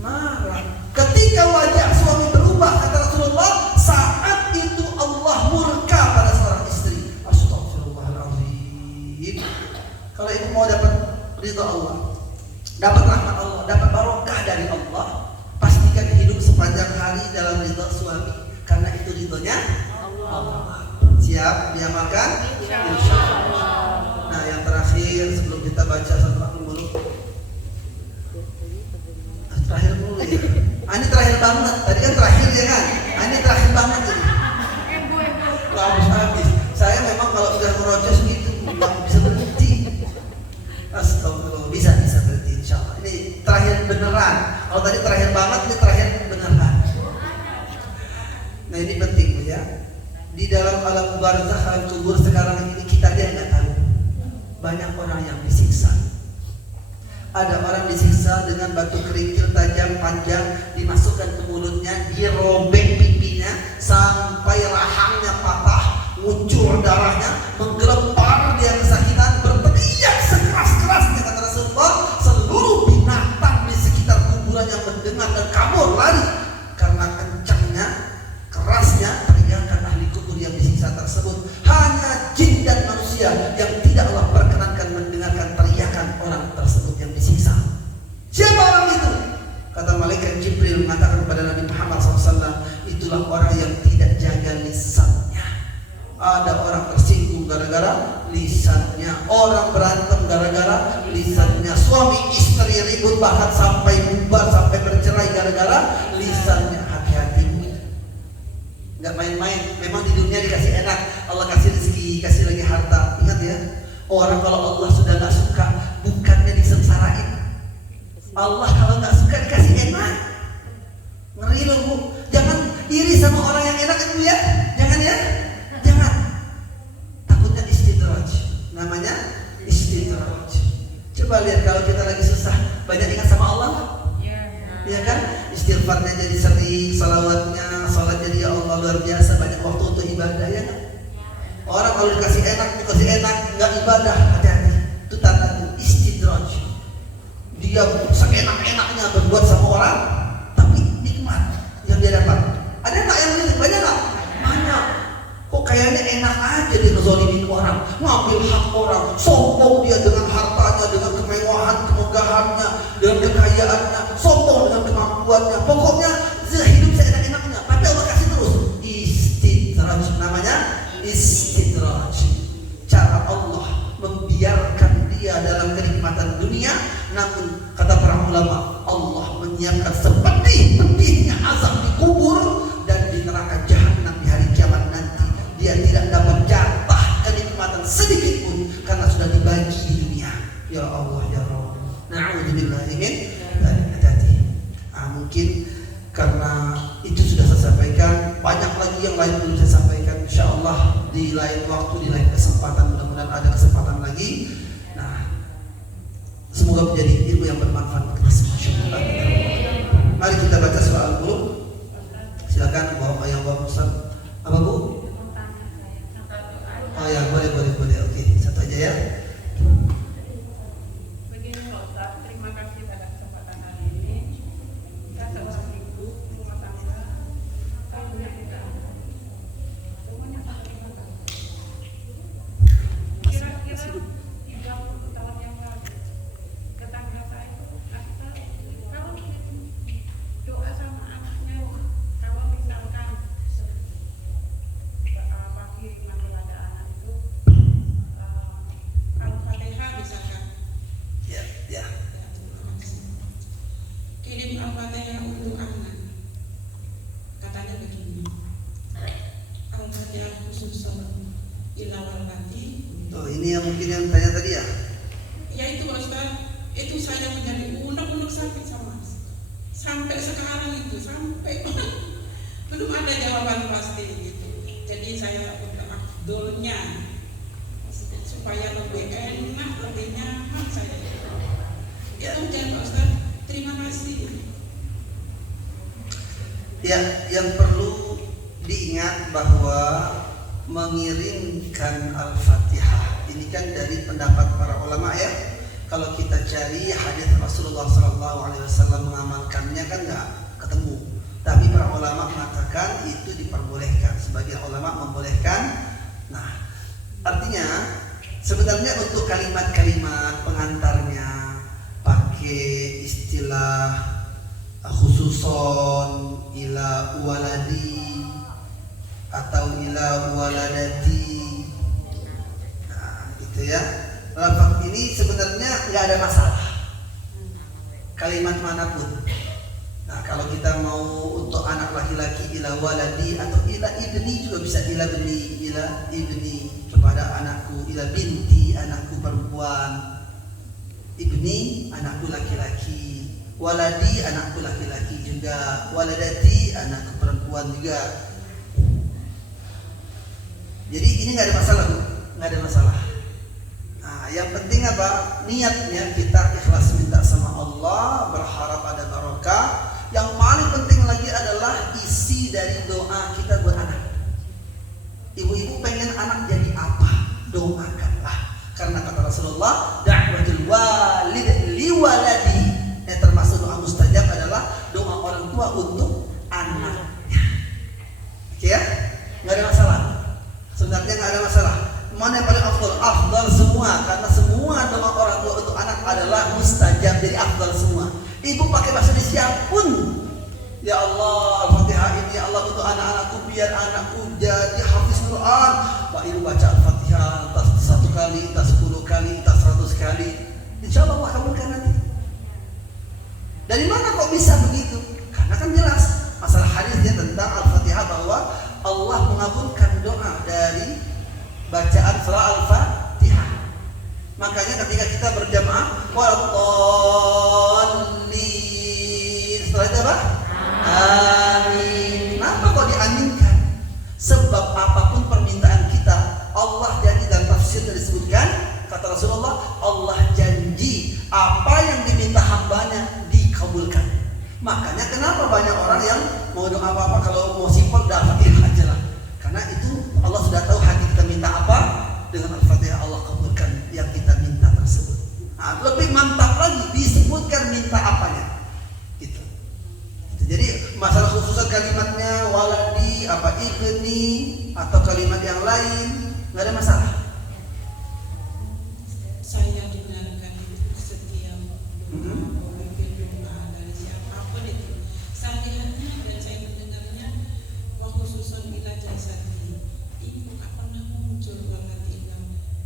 marah. Ketika wajah suami berubah, kata Rasulullah, saat itu Allah murka pada seorang istri. Astagfirullahaladzim. Kalau ibu mau dapat ridha Allah, dapat rahmat Allah, dapat barokah dari Allah, pastikan hidup sepanjang hari dalam ridha suami, karena itu ridhonya Allah. Siap diamalkan? Insyaallah. Nah, yang terakhir sebelum kita baca surat Al-Muluk, terakhir dulu ya. Ini terakhir banget. Tadi kan terakhir ya kan? Ini terakhir banget ini. Gak habis. Saya memang kalau sudah merocos gitu nggak bisa berhenti. Astagfirullah. Bisa berhenti insyaallah. Ini terakhir beneran. Kalau tadi terakhir banget, ini terakhir beneran. Nah, ini penting Bu ya. Di dalam alam barzakh, alam kubur sekarang ini kita dia nggak tahu. Banyak orang yang disiksa. Ada orang disiksa dengan batu kerikil tajam panjang dimasukkan ke mulutnya, dirobek pipinya sampai rahangnya patah, ngucur darahnya, menggelepar, dia kesakitan, berteriak sekeras-kerasnya, kata Rasulullah. Seluruh binatang di sekitar kuburan yang mendengar dan kabur lari karena kencangnya, kerasnya teriakan ahli kubur yang disiksa tersebut. Hanya jin dan manusia yang tidak Allah perkenankan mendengarkan teriakan orang tersebut yang disiksa. Siapa orang itu? Kata malaikat Jibril mengatakan kepada Nabi Muhammad SAW, itulah orang yang tidak jaga lisannya. Ada orang tersinggung gara-gara lisannya, orang berantem gara-gara lisannya, suami istri ribut bahkan sampai bubar, sampai bercerai gara-gara lisannya. Hati-hati, nggak main-main. Memang di dunia dikasih enak, Allah kasih rezeki, kasih lagi harta. Ingat ya, orang kalau Allah sudah nggak suka, bukannya disengsarain. Allah kalau nggak suka dikasih enak. Ngeri loh Bu. Jangan iri sama orang yang enak itu ya. Jangan ya. Jangan. Takutnya istidraj. Namanya istidraj. Coba lihat kalau kita lagi susah, banyak ingat sama Allah. Ya kan? Istighfarnya jadi sering, salawatnya, salat jadi ya Allah luar biasa, banyak waktu untuk ibadah ya kan? Orang kalau dikasih enak, nggak ibadah, hati-hati. Itu tanda tuh istidraj. Dia seenak-enaknya berbuat sama orang, tapi nikmat yang dia dapat. Ada nggak yang ini? Banyak nggak? Banyak. Kok kayaknya enak aja dia ngezolimin orang, ngambil hak orang, sombong dia dengan hartanya, dengan kemewahan, kemegahannya, dengan kekayaannya, sombong dengan kemampuannya. Pokoknya hidup seenak-enaknya. Tapi Allah kasih terus istidraj, namanya istidraj. Cara Allah membiarkan dia dalam kenikmatan dunia, namun kata para ulama, Allah menyiapkan sepedih-pedihnya azab di kubur dan di neraka jahanam di hari kiamat nanti. Dia tidak dapat jatah kenikmatan sedikit pun karena sudah dibagi di dunia. Ya Allah ya Rabb. Na'udzubillah min hati-hati. Mungkin karena itu sudah saya sampaikan, banyak lagi yang lain belum saya sampaikan. Insyaallah di lain waktu, di lain kesempatan, mudah-mudahan ada kesempatan lagi. Nah, semoga menjadi ilmu yang bermanfaat bagi kita semua. Mari kita baca surah Al-Qulub. Silakan bawa yang bawa Ustaz. Apa Bu? Oh ya, boleh. Oke, satu aja ya. Begini Pak Ustaz, terima kasih atas kesempatan hari ini. Saya seorang ibu rumah tangga, saya punya tiga anak. Semuanya terima kasih. Kira-kira 30 tahun yang lalu, tetangga saya itu kalau doa sama anaknya, kalau misalkan pagi nanti ada anak itu Al-Fatihah misalkan Ya. kirim Al-Fatihah untuk anak, katanya begini, Al-Fatihah khusus ilawal hati. Oh, ini yang mungkin yang tanya tadi ya? Ya itu Ustaz, itu saya menjadi unek-unek sakit sampai sekarang itu, sampai belum ada jawaban pasti gitu. Jadi saya udah afdolnya supaya lebih enak, lebih nyaman saya. Ya udah Pak Ustaz, terima kasih. Ya, yang perlu diingat bahwa mengirimkan Al-Fatihah ini kan dari pendapat para ulama ya. Kalau kita cari hadis Rasulullah SAW mengamalkannya kan nggak ketemu. Tapi para ulama mengatakan itu diperbolehkan. Sebagian ulama membolehkan. Nah, artinya sebenarnya untuk kalimat-kalimat pengantarnya pakai istilah khususon ila waladi atau ila waladati. Nah, gitu ya. Lafaz ini sebenarnya nggak ada masalah. Kalimat manapun. Nah, kalau kita mau untuk anak laki-laki ila waladi atau ila ibni juga bisa, ila ibni kepada anakku, ila binti anakku perempuan, ibni anakku laki-laki, waladi anakku laki-laki juga, waladati anakku perempuan juga. Jadi ini nggak ada masalah Bu, nggak ada masalah. Nah, yang penting apa? Niatnya kita ikhlas minta sama Allah, berharap ada barokah. Yang paling penting lagi adalah isi dari doa kita buat anak. Ibu-ibu pengen anak jadi apa? Doakanlah. Karena kata Rasulullah, da'watul walid liwaladi. Yang termasuk doa mustajab adalah doa orang tua untuk anaknya. Oke ya? Nggak ada masalah. Sebenarnya nggak ada masalah. Mana yang paling afdal? Afdal semua, karena semua doa orang tua untuk anak adalah mustajab, jadi afdal semua. Ibu pakai bahasa Indonesia pun, ya Allah, Al-Fatihah ini ya Allah untuk anak-anakku, biar anakku jadi hafiz Quran. Pak Ibu baca Al-Fatihah entah 1 kali, entah 10 kali, entah 100 kali, insya Allah Allah kabulkan nanti. Dari mana kok bisa begitu? Karena kan jelas masalah hadisnya tentang Al-Fatihah bahwa Allah mengabulkan doa dari bacaan surah Al-Fatihah. Makanya ketika kita berjamaah, waladdallin, setelah itu apa? Amin. Kenapa kok diaminkan? Sebab apapun permintaan kita, Allah janji, dan tafsir disebutkan, kata Rasulullah, Allah janji apa yang diminta hambanya dikabulkan. Makanya kenapa banyak orang yang mau doa apa-apa kalau mau simpel udah Al-Fatihah aja lah. Karena itu Allah sudah tahu hati kita minta apa, dengan Al-Fatihah Allah kabulkan yang kita minta tersebut. Nah, lebih mantap lagi disebutkan minta apanya. Gitu. Jadi masalah khususan kalimatnya waladi apa ibni atau kalimat yang lain nggak ada masalah. Saya dengarkan itu setiap pemimpin doa dari siapapun itu. Saya lihatnya dan saya mendengarnya waktu susun ila jasadi ini nggak pernah muncul waladi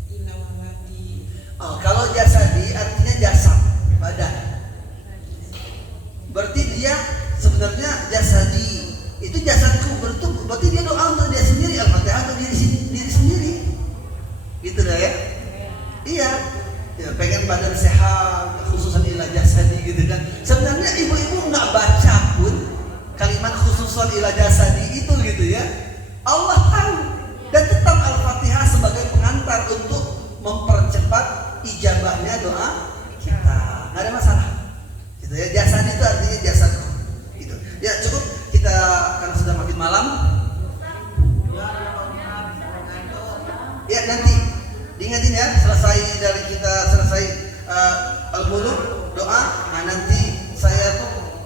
ila waladi. Oh, kalau jasadi artinya jasad badan. Berarti dia sebenarnya jasadi itu jasadku, berarti dia doa untuk dia sendiri, Al-Fatihah untuk diri sendiri. Gitu dah ya. Iya. Ya, pengen badan sehat, khususan ila jasadi gitu kan. Sebenarnya ibu-ibu nggak baca pun kalimat khususan ila jasadi itu gitu ya. Allah tahu dan tetap Al-Fatihah sebagai pengantar untuk mempercepat ijabahnya doa kita. Nggak ada masalah. Gitu ya. Jasad itu artinya jasadku. Gitu. Ya cukup kita karena sudah makin malam. Ya nanti diingatin ya, selesai al-muluk doa, nah nanti saya tuh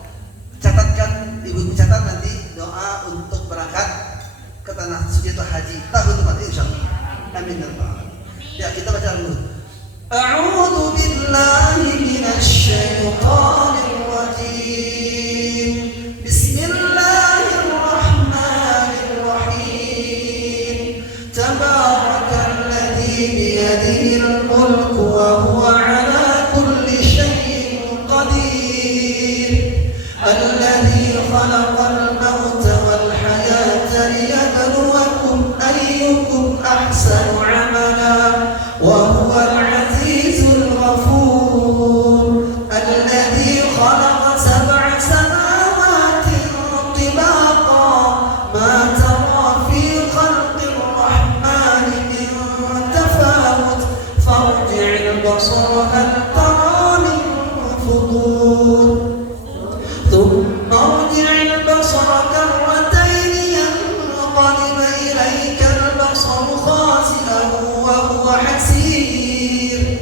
catatkan, ibu catat nanti doa untuk berangkat ke tanah suci atau haji tahun depan insyaallah. Amin ya rabbal alamin. Ya kita baca al-muluk. A'udzu billahi minasy syaithanir rajim. Bismillahirrahmanirrahim. Tabarakalladzi biyadihil mulku wa huwa ala kulli syai'in qadir. Alladzi khalaqal mauta wal hayata liyabluwakum ayyukum ahsanu 'amala wa huwal 'azizul ghafur. Alladzi khalaqa sab'a samawati tibaqa ma tara fi khalqir rahmani min tafawut farji'il basara hal tara min futur. ثم ارجع البصر كرتين ينقلب إليك البصر خاسئا وهو حسير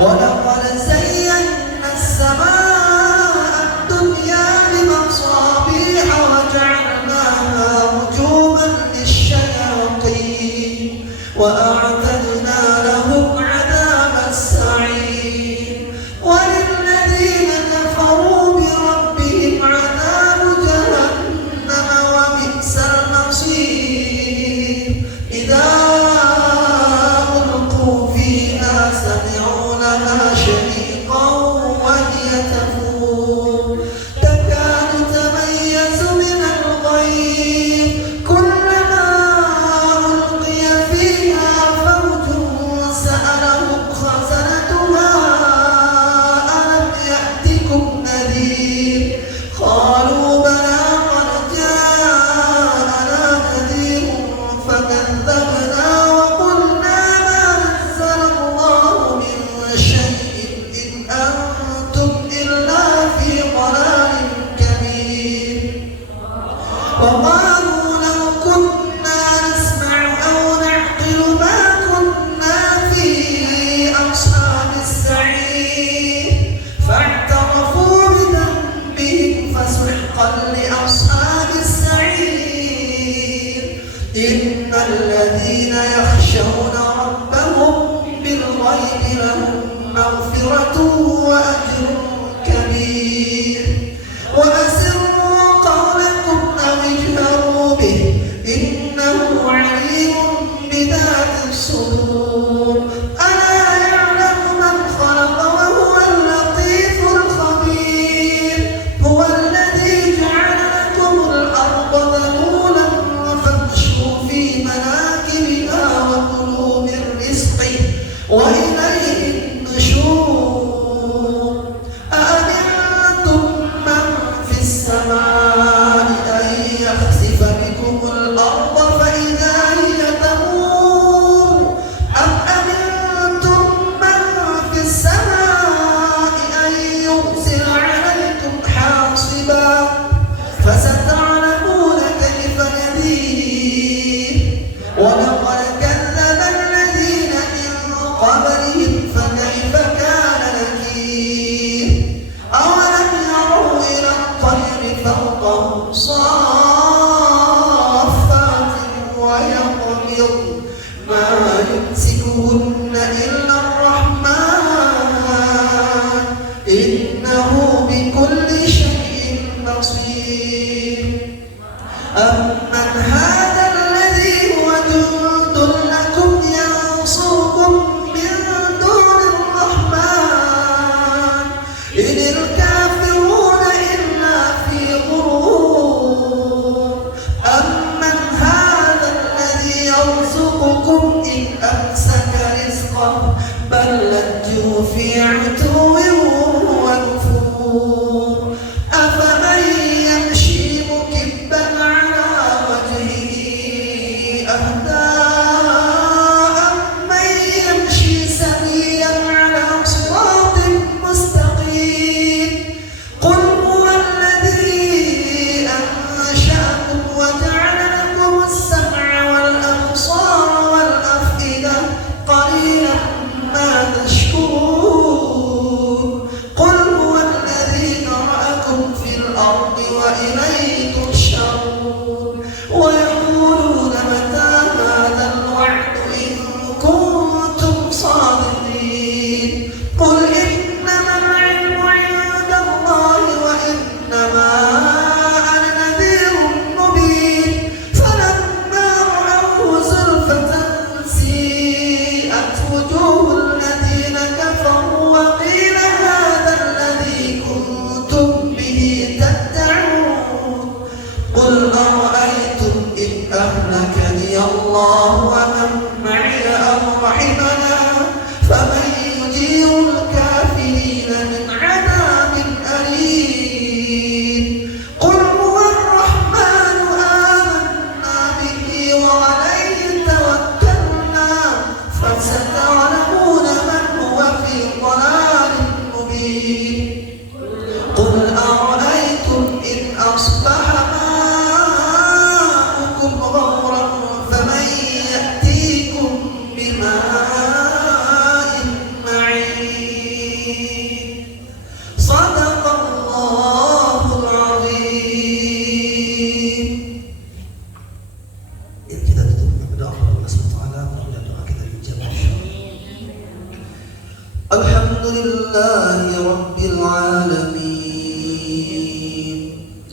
ولقد زينا السماء الدنيا بمصابيح وجعلناها رجوما للشياطين وأعتدنا لهم عذاب السعير وللذين كفروا بربهم عذاب جهنم وبئس المصير إذا ألقوا فيها سمعوا لها شهيقا وهي تفور تكاد تميز من الغيظ كلما ألقي فيها فوج سألهم خزنتها ألم يأتكم نذير قالوا بلى قد جاءنا نذير فكذبنا وقلنا ما نزل الله من شيء إن أنتم إلا في ضلال كبير وقالوا لو كنا نسمع أو نعقل ما كنا في أصحاب السعير فاعترفوا بذنبهم فسحقا لأصحاب السعير إن الذين يخشون ربهم بالغيب لهم مغفرة وأجر كبير وأسروا قولكم أو اجهروا به إنه عليم بذات الصدور ألا يعلم من خلق وهو اللطيف الخبير هو الذي جعل لكم الأرض ذلولا فامشوا في مناكبها وكلوا من رزقه وإليه النشور أأمنتم بكل شيء بصير أمن هذا الذي هو جند لكم ينصركم من دون الرحمن إن الكافرون إلا في غرور أمن هذا الذي يرزقكم إن أمسك رزقه بل لجوا في عتو ونفور أفمن يمشي مكبا على وجهه أهدى أمن يمشي سويا على صراط مستقيم قل هو الذي أنشأكم وجعل لكم السمع والأبصار والأفئدة قليلا ما تشكرون قل هو الذي ذرأكم في الأرض وإليه تحشرون ويقولون متى هذا الوعد إن كنتم صادقين قل إنما العلم عند الله وإنما أنا نذير مبين فلما رأوه زلفة سيئت وجوه الذين كفروا وقيل هذا الذي كنتم به تدعون قل أرأيتم إن أهلكني الله ومن معي أو رحمنا فمن يجير الكافرين من عذاب أليم قل هو الرحمن آمنا به وعليه توكلنا فستعلمون من هو في ضلال مبين قل أرأيتم إن أصبح ماؤكم غورا فمن يأتيكم بماء معين صدق الله العظيم. Ya, kita tutup dengan berdoa kepada Allah SWT. Mudah-mudahan doa kita dijawab insyaallah. Alhamdulillahi Rabbil Alamin.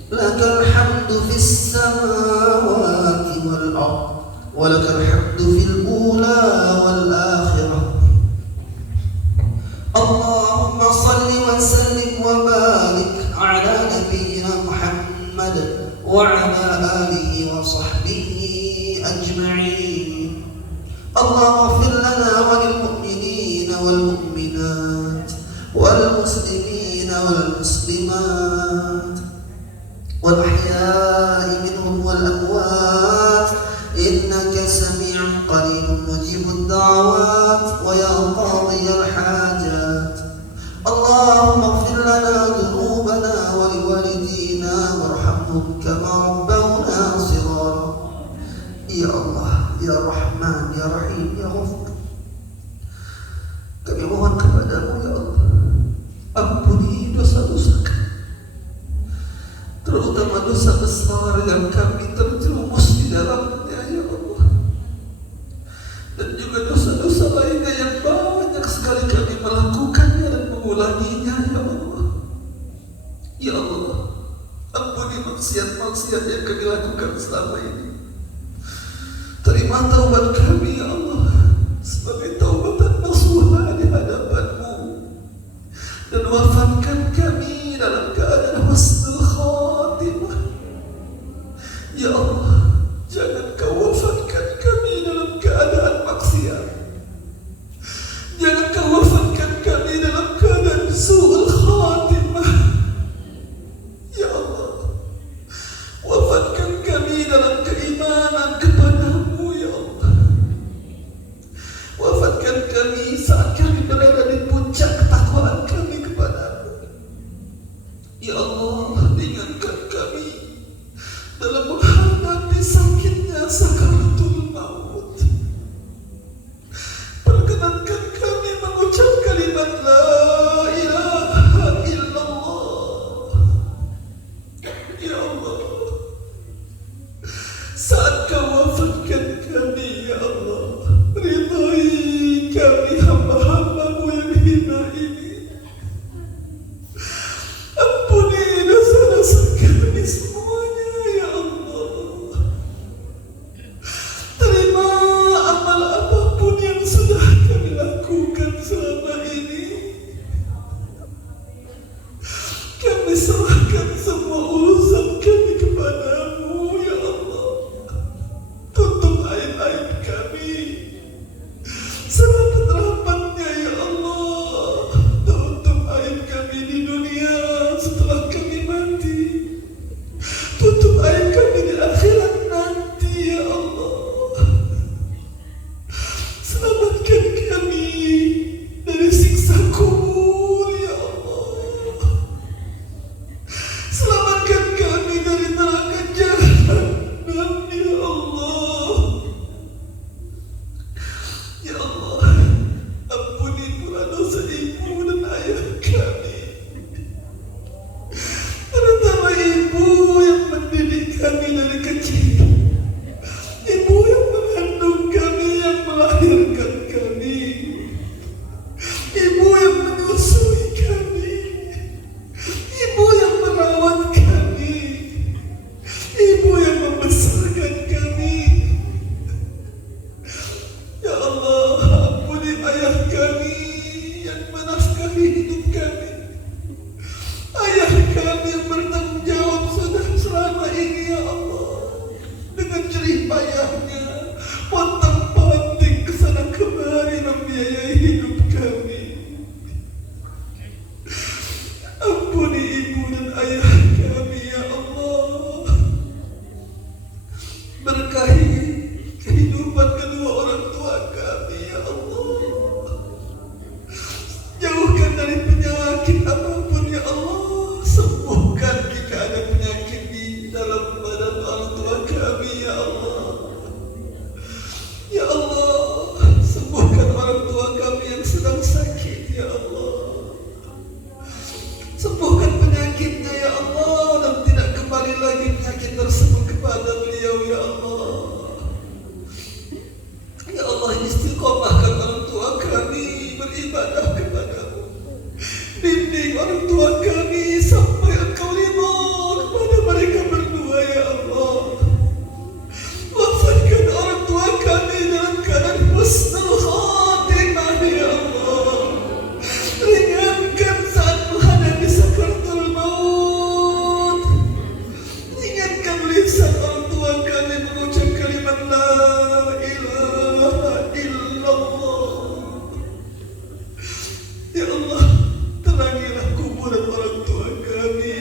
Lakal hamdu fis samawati wal ard wa lakal hamdu fil ula wal akhirah. Allahumma salli wa sallim wa barik ala nabiyyina Muhammad wa ala alihi wa sahbihi ajma'in. Allahumma ighfir lana wa lil mu'minina wal mu'minat wal muslimina wal muslimat wal ahya'i minhum wal amwat innaka sami'un qaribun mujibud da'awat wa ya qadiyal hajat. Allahumma ighfir lana dhunubana wa liwalidina warhamhum kama rabbawna shighara. Ya Allah, ya Rahman, ya Rahim, ya Ghafur, kami mohon kepadamu ya Allah, ampuni dosa-dosa kami, terutama dosa besar yang kami terjerumus di dalamnya ya Allah, dan juga dosa-dosa lainnya yang banyak sekali kami melakukannya dan mengulanginya ya Allah. Ya Allah, ampuni maksiat-maksiat yang kami lakukan selama ini. Terima taubat kami ya Allah sebagai taubatan nasuha di hadapan-Mu, dan wafatkan kami dalam keadaan husnul khatimah. Ya Allah, jangan Kau wafatkan kami dalam keadaan maksiat. Jangan Kau wafatkan kami dalam keadaan su'ul khatimah. Ya Allah, wafatkan kami dalam keimanan kepada-Mu ya Allah. Wafatkan kami saat kami berada di puncak ketakwaan kami kepada-Mu. Ya Allah, ringankan kami dalam menghadapi sakitnya sakaratul maut. Perkenankan kami mengucap kalimat la ilaha illallah. Ya Allah, saat Kau wafatkan kami ya Allah, ridhai kami hamba-hamba-Mu yang hina ini. serahkan semua urusan kami kepadamu, ya Allah. Tutup aib-aib kami, selamat rahmatnya, ya Allah. Tutup aib kami di dunia setelah kami mati. Tutup aib kami di akhirat nanti, ya Allah. Selamatkan kami dari siksa kubur, ya Allah. Selamatkan kami dari neraka jahanam, ya Allah. Ya Allah, ampuni pula dosa ibu dan ayah kami, terutama ibu yang mendidik kami dari kecil, ibu yang mengandung kami, yang melahirkan kami, ibu yang menyusui kami, ibu yang merawat kami, ibu yang membesarkan kami. Ya Allah, ampuni ayah kami yang menafkahi hidup kami, ayah kami yang bertanggung jawab sudah selama ini, ya Allah, dengan jerih payahnya, pontang-panting kesana kemari membiayai hidup kami. Ampuni ibu dan ayah kami, ya Allah. Berkahi kehidupan kedua orang tua kami, ya Allah. Jauhkan dari penyakit apapun, ya Allah. Sembuhkan jika ada penyakit di dalam badan orang tua kami, ya Allah. Ya Allah, sembuhkan orang tua kami yang sedang sakit, ya Allah. Sembuhkan penyakitnya, ya Allah, dan tidak kembali lagi penyakit tersebut kepada beliau, ya Allah. Ya Allah, istiqomahkan orang tua kami beribadah kepadamu. Bimbing orang tua kami sampai Engkau ridha kepada mereka berdua, ya Allah. Wafatkan orang tua kami dalam keadaan husnul khatimah, ya Allah. Ringankan saat menghadapi sakaratul maut. Ringankan lisan orang tua kami mengucap kalimat la ilaha illallah. Ya Allah, terangilah kuburan orang tua kami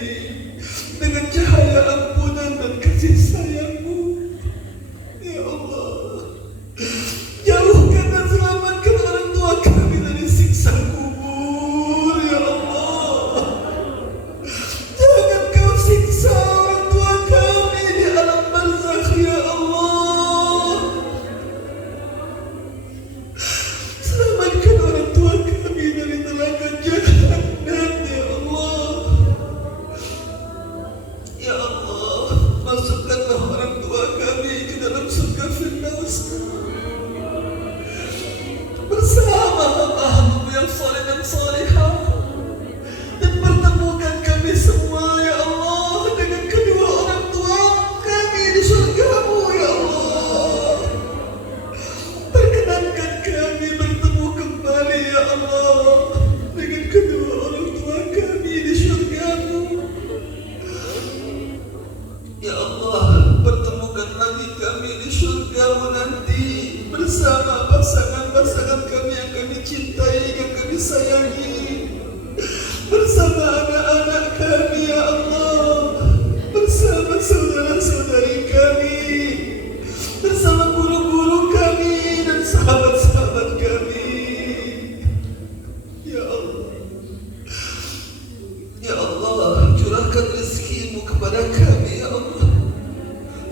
dengan cahaya ampunan dan kasih sayang-Mu. Ya Allah, jauhkan dan selamatkan orang tua kami dari siksa kubur, ya Allah. Jangan Kau siksa orang tua kami di alam barzakh, ya Allah. Selamatkan orang tua kami dari neraka jahanam, ya Allah. Ya Allah, masukkanlah orang tua kami ke dalam surga Firdaus bersama hamba-Hamba-Mu yang saleh dan salihah, dan pertemukan kami semua, ya Allah, dengan kedua orang tua kami di surga-Mu, ya Allah. Perkenankan kami bertemu kembali, ya Allah, dengan kedua orang tua kami di surga-Mu. Ya Allah, pertemukan lagi kami di surga-Mu nanti bersama pasangan-pasangan kami yang kami cintai, yang kami sayangi, bersama anak-anak kami, ya Allah, bersama saudara-saudari kami, bersama guru-guru kami dan sahabat-sahabat kami. Ya Allah, ya Allah, curahkan rezeki-Mu kepada kami, ya Allah,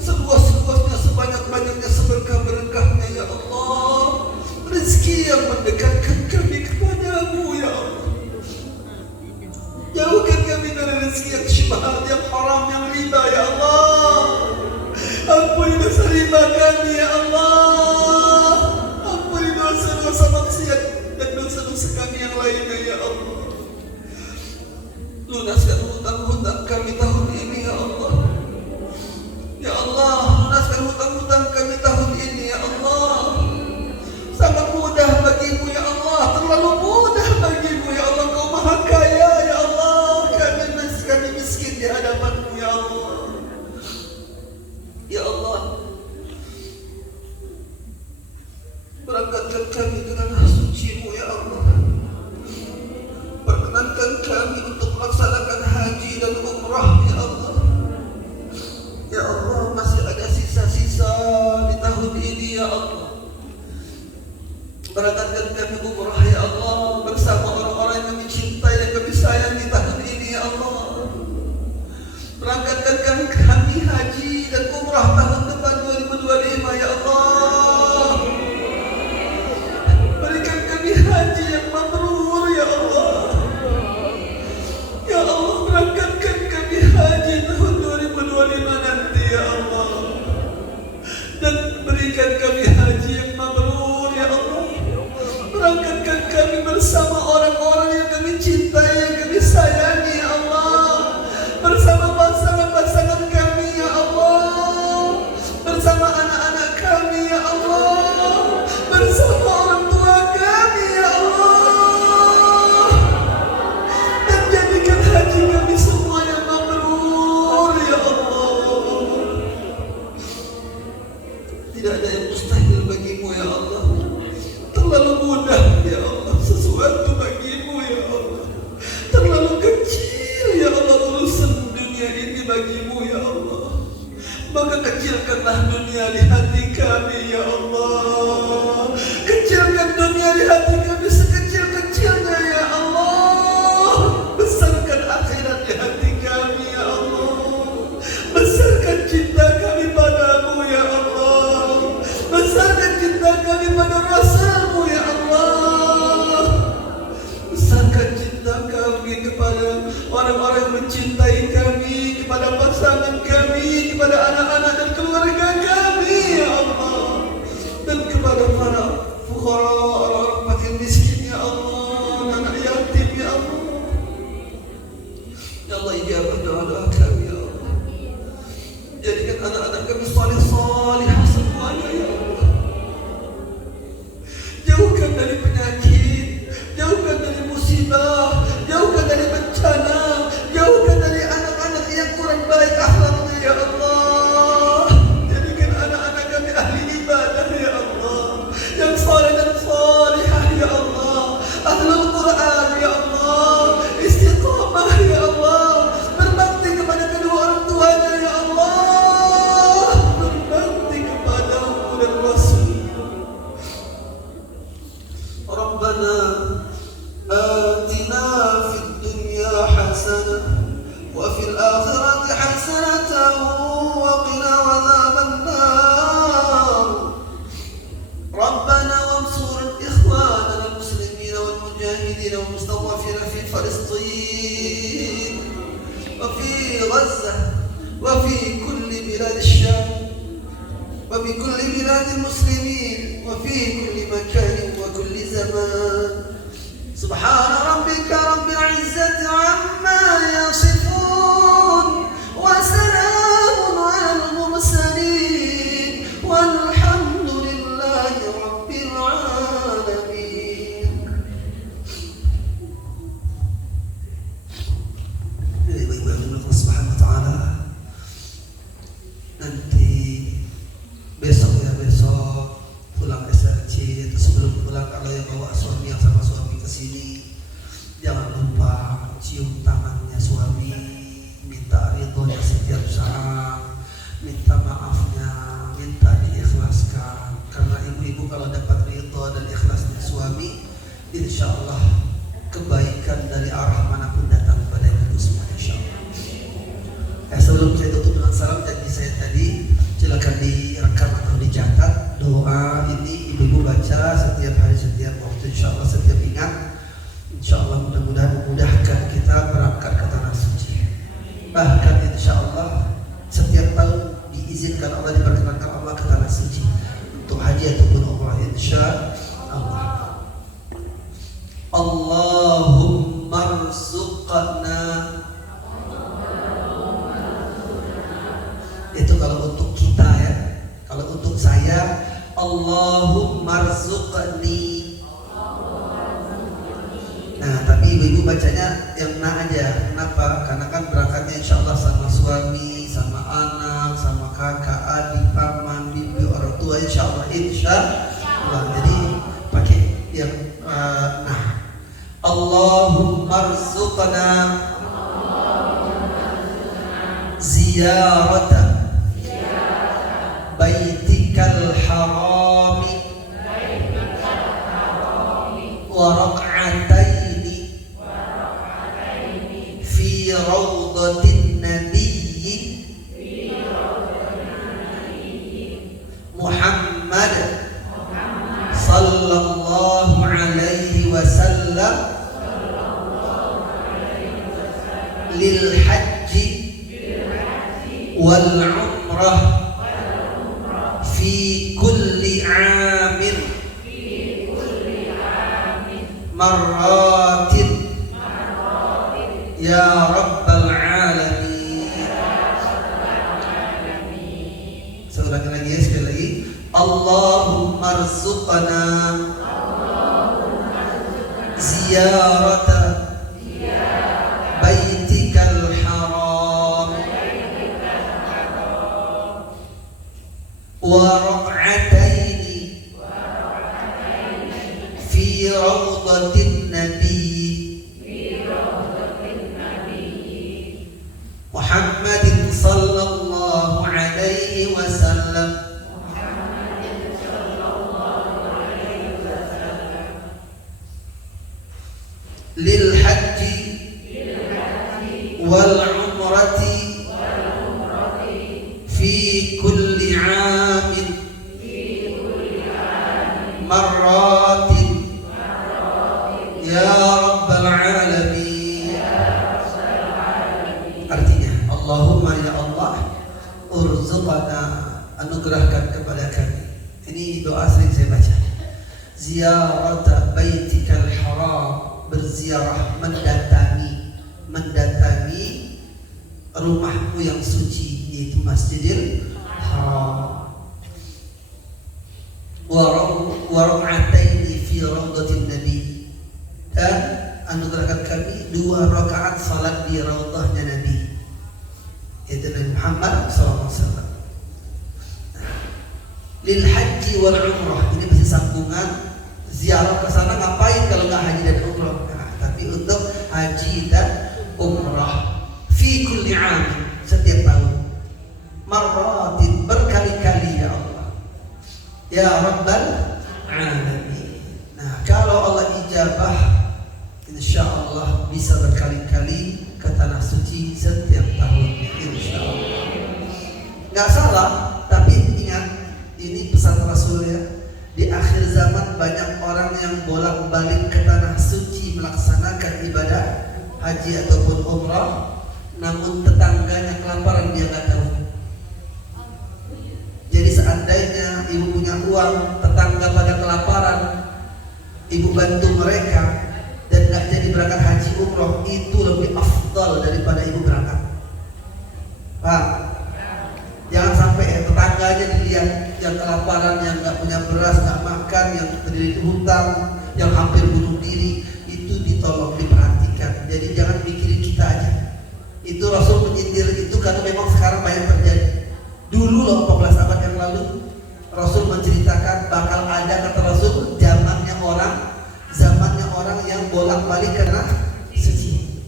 seluas-luasnya, sebanyak-banyaknya, seberkah-berkahnya, ya Allah. Rezeki yang mendekatkan kami kepadamu, ya Allah. Jauhkan kami dari rezeki yang syubhat, yang haram, yang riba, ya Allah. Ampuni dosa riba kami, ya Allah. Ampuni dosa-dosa maksiat dan dosa-dosa kami yang lainnya, ya Allah. Lunaskan hutang-hutang kami tahun ini, ya Allah. Ya Allah, lunaskan hutang-hutang kami tahun ini, ya Allah. Sangat mudah bagimu, ya Allah. Terlalu mudah bagimu, ya Allah. Kau maha kaya, ya Allah. Kami miskin di hadapan-Mu ya Allah. Ya Allah, berangkatkan kami ke tanah suci-Mu ya Allah. Perkenankan kami untuk melaksanakan haji dan umrah ya Allah. Ya Allah, masih ada sisa-sisa di tahun ini ya Allah. Berangkatkan kami umrah ya Allah bersama orang-orang yang kami cintai dan kami sayang di tahun ini ya Allah. Berangkatkan kami haji dan umrah tahun depan 2025 ya Allah. Berikan kami haji yang mabrur ya Allah. Ya Allah, berangkatkan kami haji tahun 2025 nanti ya Allah. Dan berikan kami haji yang mabrur ya Allah. Berangkatkan kami bersama orang-orang yang kami cintai, yang kami sayangi ya Allah. Bersama pasangan-pasangan kami ya Allah. Bersama anak-anak kami ya Allah. Bersama orang tua kami ya Allah. Dan jadikan haji kami semua yang mabrur ya Allah. Tidak ada yang mustahil bagimu ya Allah. Terlalu mudah ya Allah sesuatu bagimu ya Allah. Terlalu kecil ya Allah urusan dunia ini bagimu ya Allah. Maka kecilkanlah dunia di hati kami ya Allah. Kecilkan dunia di hati kami sekecil-kecilnya ya Allah. Besarkan akhirat di hati kami ya Allah. Besarkan cinta kami padamu ya Allah. Besarkan cinta kami pada Rasul-Mu ya Allah. Besarkan cinta kami kepada orang-orang yang mencintai kami, kepada pasangan kami, kepada anak-anak dan keluarga kami ya Allah. Dan kepada para fuqara, orang-orang fakir miskin ya Allah, anak yatim ya Allah. Ya Allah, ijabah doa-doa kami ya Allah. Jadikan anak-anak kami salih-salihah semuanya ya Allah. Jauhkan dari penyakit, jauhkan dari musibah, jauhkan dari bencana, jauhkan dari anak-anak yang kurang baik akhlaknya ya Allah. Jadikan anak-anak kami ahli ibadah ya Allah, yang saleh dan salihah ya Allah, ahlul Quran ya Allah, istiqamah ya Allah, berbakti kepada kedua orang tuanya ya Allah, berbakti kepada-Mu dan Rasul. Rabbana atina fid dunya hasanah wa fil akhirati hasanatan wa qina adzaban nar. Rabbana wansur ikhwanana al-muslimin wal mujahidin wal mustad'afin fi Palestin wa fi Gaza wa fi kulli bilad ash-Sham wa fi kulli bilad al-muslimin wa fi kulli makan wa kulli zaman. Subhana rabbika rabbil izzati amma yasifun wa salamun alal mursalin walhamdulillahi rabbil alamin. Jadi ibu-ibu yang Allah Subhanahu wa taala, nanti besok pulang SRC, itu sebelum pulang kalau yang bawa suami yang sama suami ke sini, jangan lupa cium tangannya suami, minta ridhonya setiap saat, minta maafnya, minta diikhlaskan. Karena ibu-ibu kalau dapat ridho dan ikhlasnya suami, insya Allah kebaikan dari arah manapun datang pada ibu semua insya Allah. Sebelum saya tutup dengan salam janji saya tadi, silakan direkam atau dicatat. Doa ini ibu-ibu baca setiap hari, setiap waktu, insya Allah setiap ingat. Insya Allah mudah-mudahan memudahkan kita berangkat ke tanah suci. Bahkan insya Allah setiap tahun diizinkan Allah, diperkenankan Allah ke tanah suci untuk haji ataupun umrah insya Allah. Allahumma rzuqna. Itu kalau untuk kita ya. Kalau untuk saya, Allahumma rzuqni. Nah, tapi ibu-ibu bacanya yang na aja. Kenapa? Karena kan berangkatnya insya Allah sama suami, sama anak, sama kakak, adik, paman, bibi, orang tua insya Allah. Jadi pakai yang nah. Allahumma rzuqna ziyarata baitikal harami wa rak'ataini fi rawdatin nabiyyi Muhammad sallallahu alaihi wasallam lil hajji wal umrah fi kulli amin marratin ya rabbal alamin. Saya ulangi lagi ya, sekali lagi. Allahumma rzuqna ziyarata baitikal haram wa rak'ataini fi rawdatin nabiyyi Muhammadin sallallahu alaihi wasallam lil hajji wal umrati fi kulli amin marratin ya rabbal alamin. Artinya, Allahumma ya Allah, urzuqna, anugerahkan kepada kami. Ini doa sering saya baca. Ziyarata baitikal haram, berziarah, mendatangi rumahmu yang suci, yaitu Masjidil Haram. Wa rak'ataini fi rawdatin nabi, dan anugerahkan kami 2 rakaat salat di raudhahnya Nabi, yaitu Nabi Muhammad SAW. Lil haji wal umrah, ini bisa sambungan. Ziarah ke sana ngapain kalau nggak haji dan umrah? Nah, tapi untuk haji dan umrah fi kulli amin, setiap tahun, marratin, berkali-kali ya Allah, ya rabbal alamin. Nah, kalau Allah ijabah, insya Allah bisa berkali-kali ke tanah suci setiap tahun, insya Allah. Nggak salah, tapi ingat, ini pesan Rasul ya. Di akhir zaman banyak orang yang bolak-balik ke tanah suci melaksanakan ibadah haji ataupun umrah, namun tetangganya kelaparan, dia nggak tahu. Jadi seandainya ibu punya uang, tetangga pada kelaparan, ibu bantu mereka dan nggak jadi berangkat haji umrah, itu lebih afdal daripada ibu berangkat. Pak, jangan sampai tetangganya dilihat yang kelaparan, yang nggak punya beras, nggak makan, yang terdiri di hutang, yang hampir bunuh diri, itu ditolong, diperhatikan. Jadi jangan mikirin kita aja. Itu Rasul menyindir itu karena memang sekarang banyak terjadi. Dulu loh, 14 abad yang lalu, Rasul menceritakan bakal ada, kata Rasul, zamannya orang yang bolak-balik karena suci,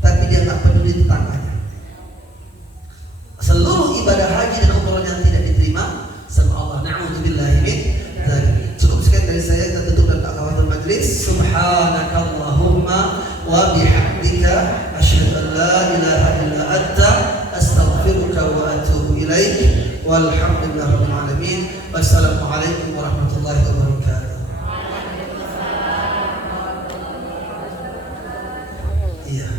tapi dia nggak peduli tetangganya. Seluruh ibadah haji dan umrah yang tidak diterima sama Allah, na'udzubillahi min dzalik. Cukup sekian dari saya, kita tutup dan kawatul majlis. Subhanakallahumma wa bihamdika asyhadu an la ilaha illa anta astaghfiruka wa atubu ilaik. Walhamdulillahirabbil alamin. Wassalamualaikum warahmatullahi wabarakatuh. Iya.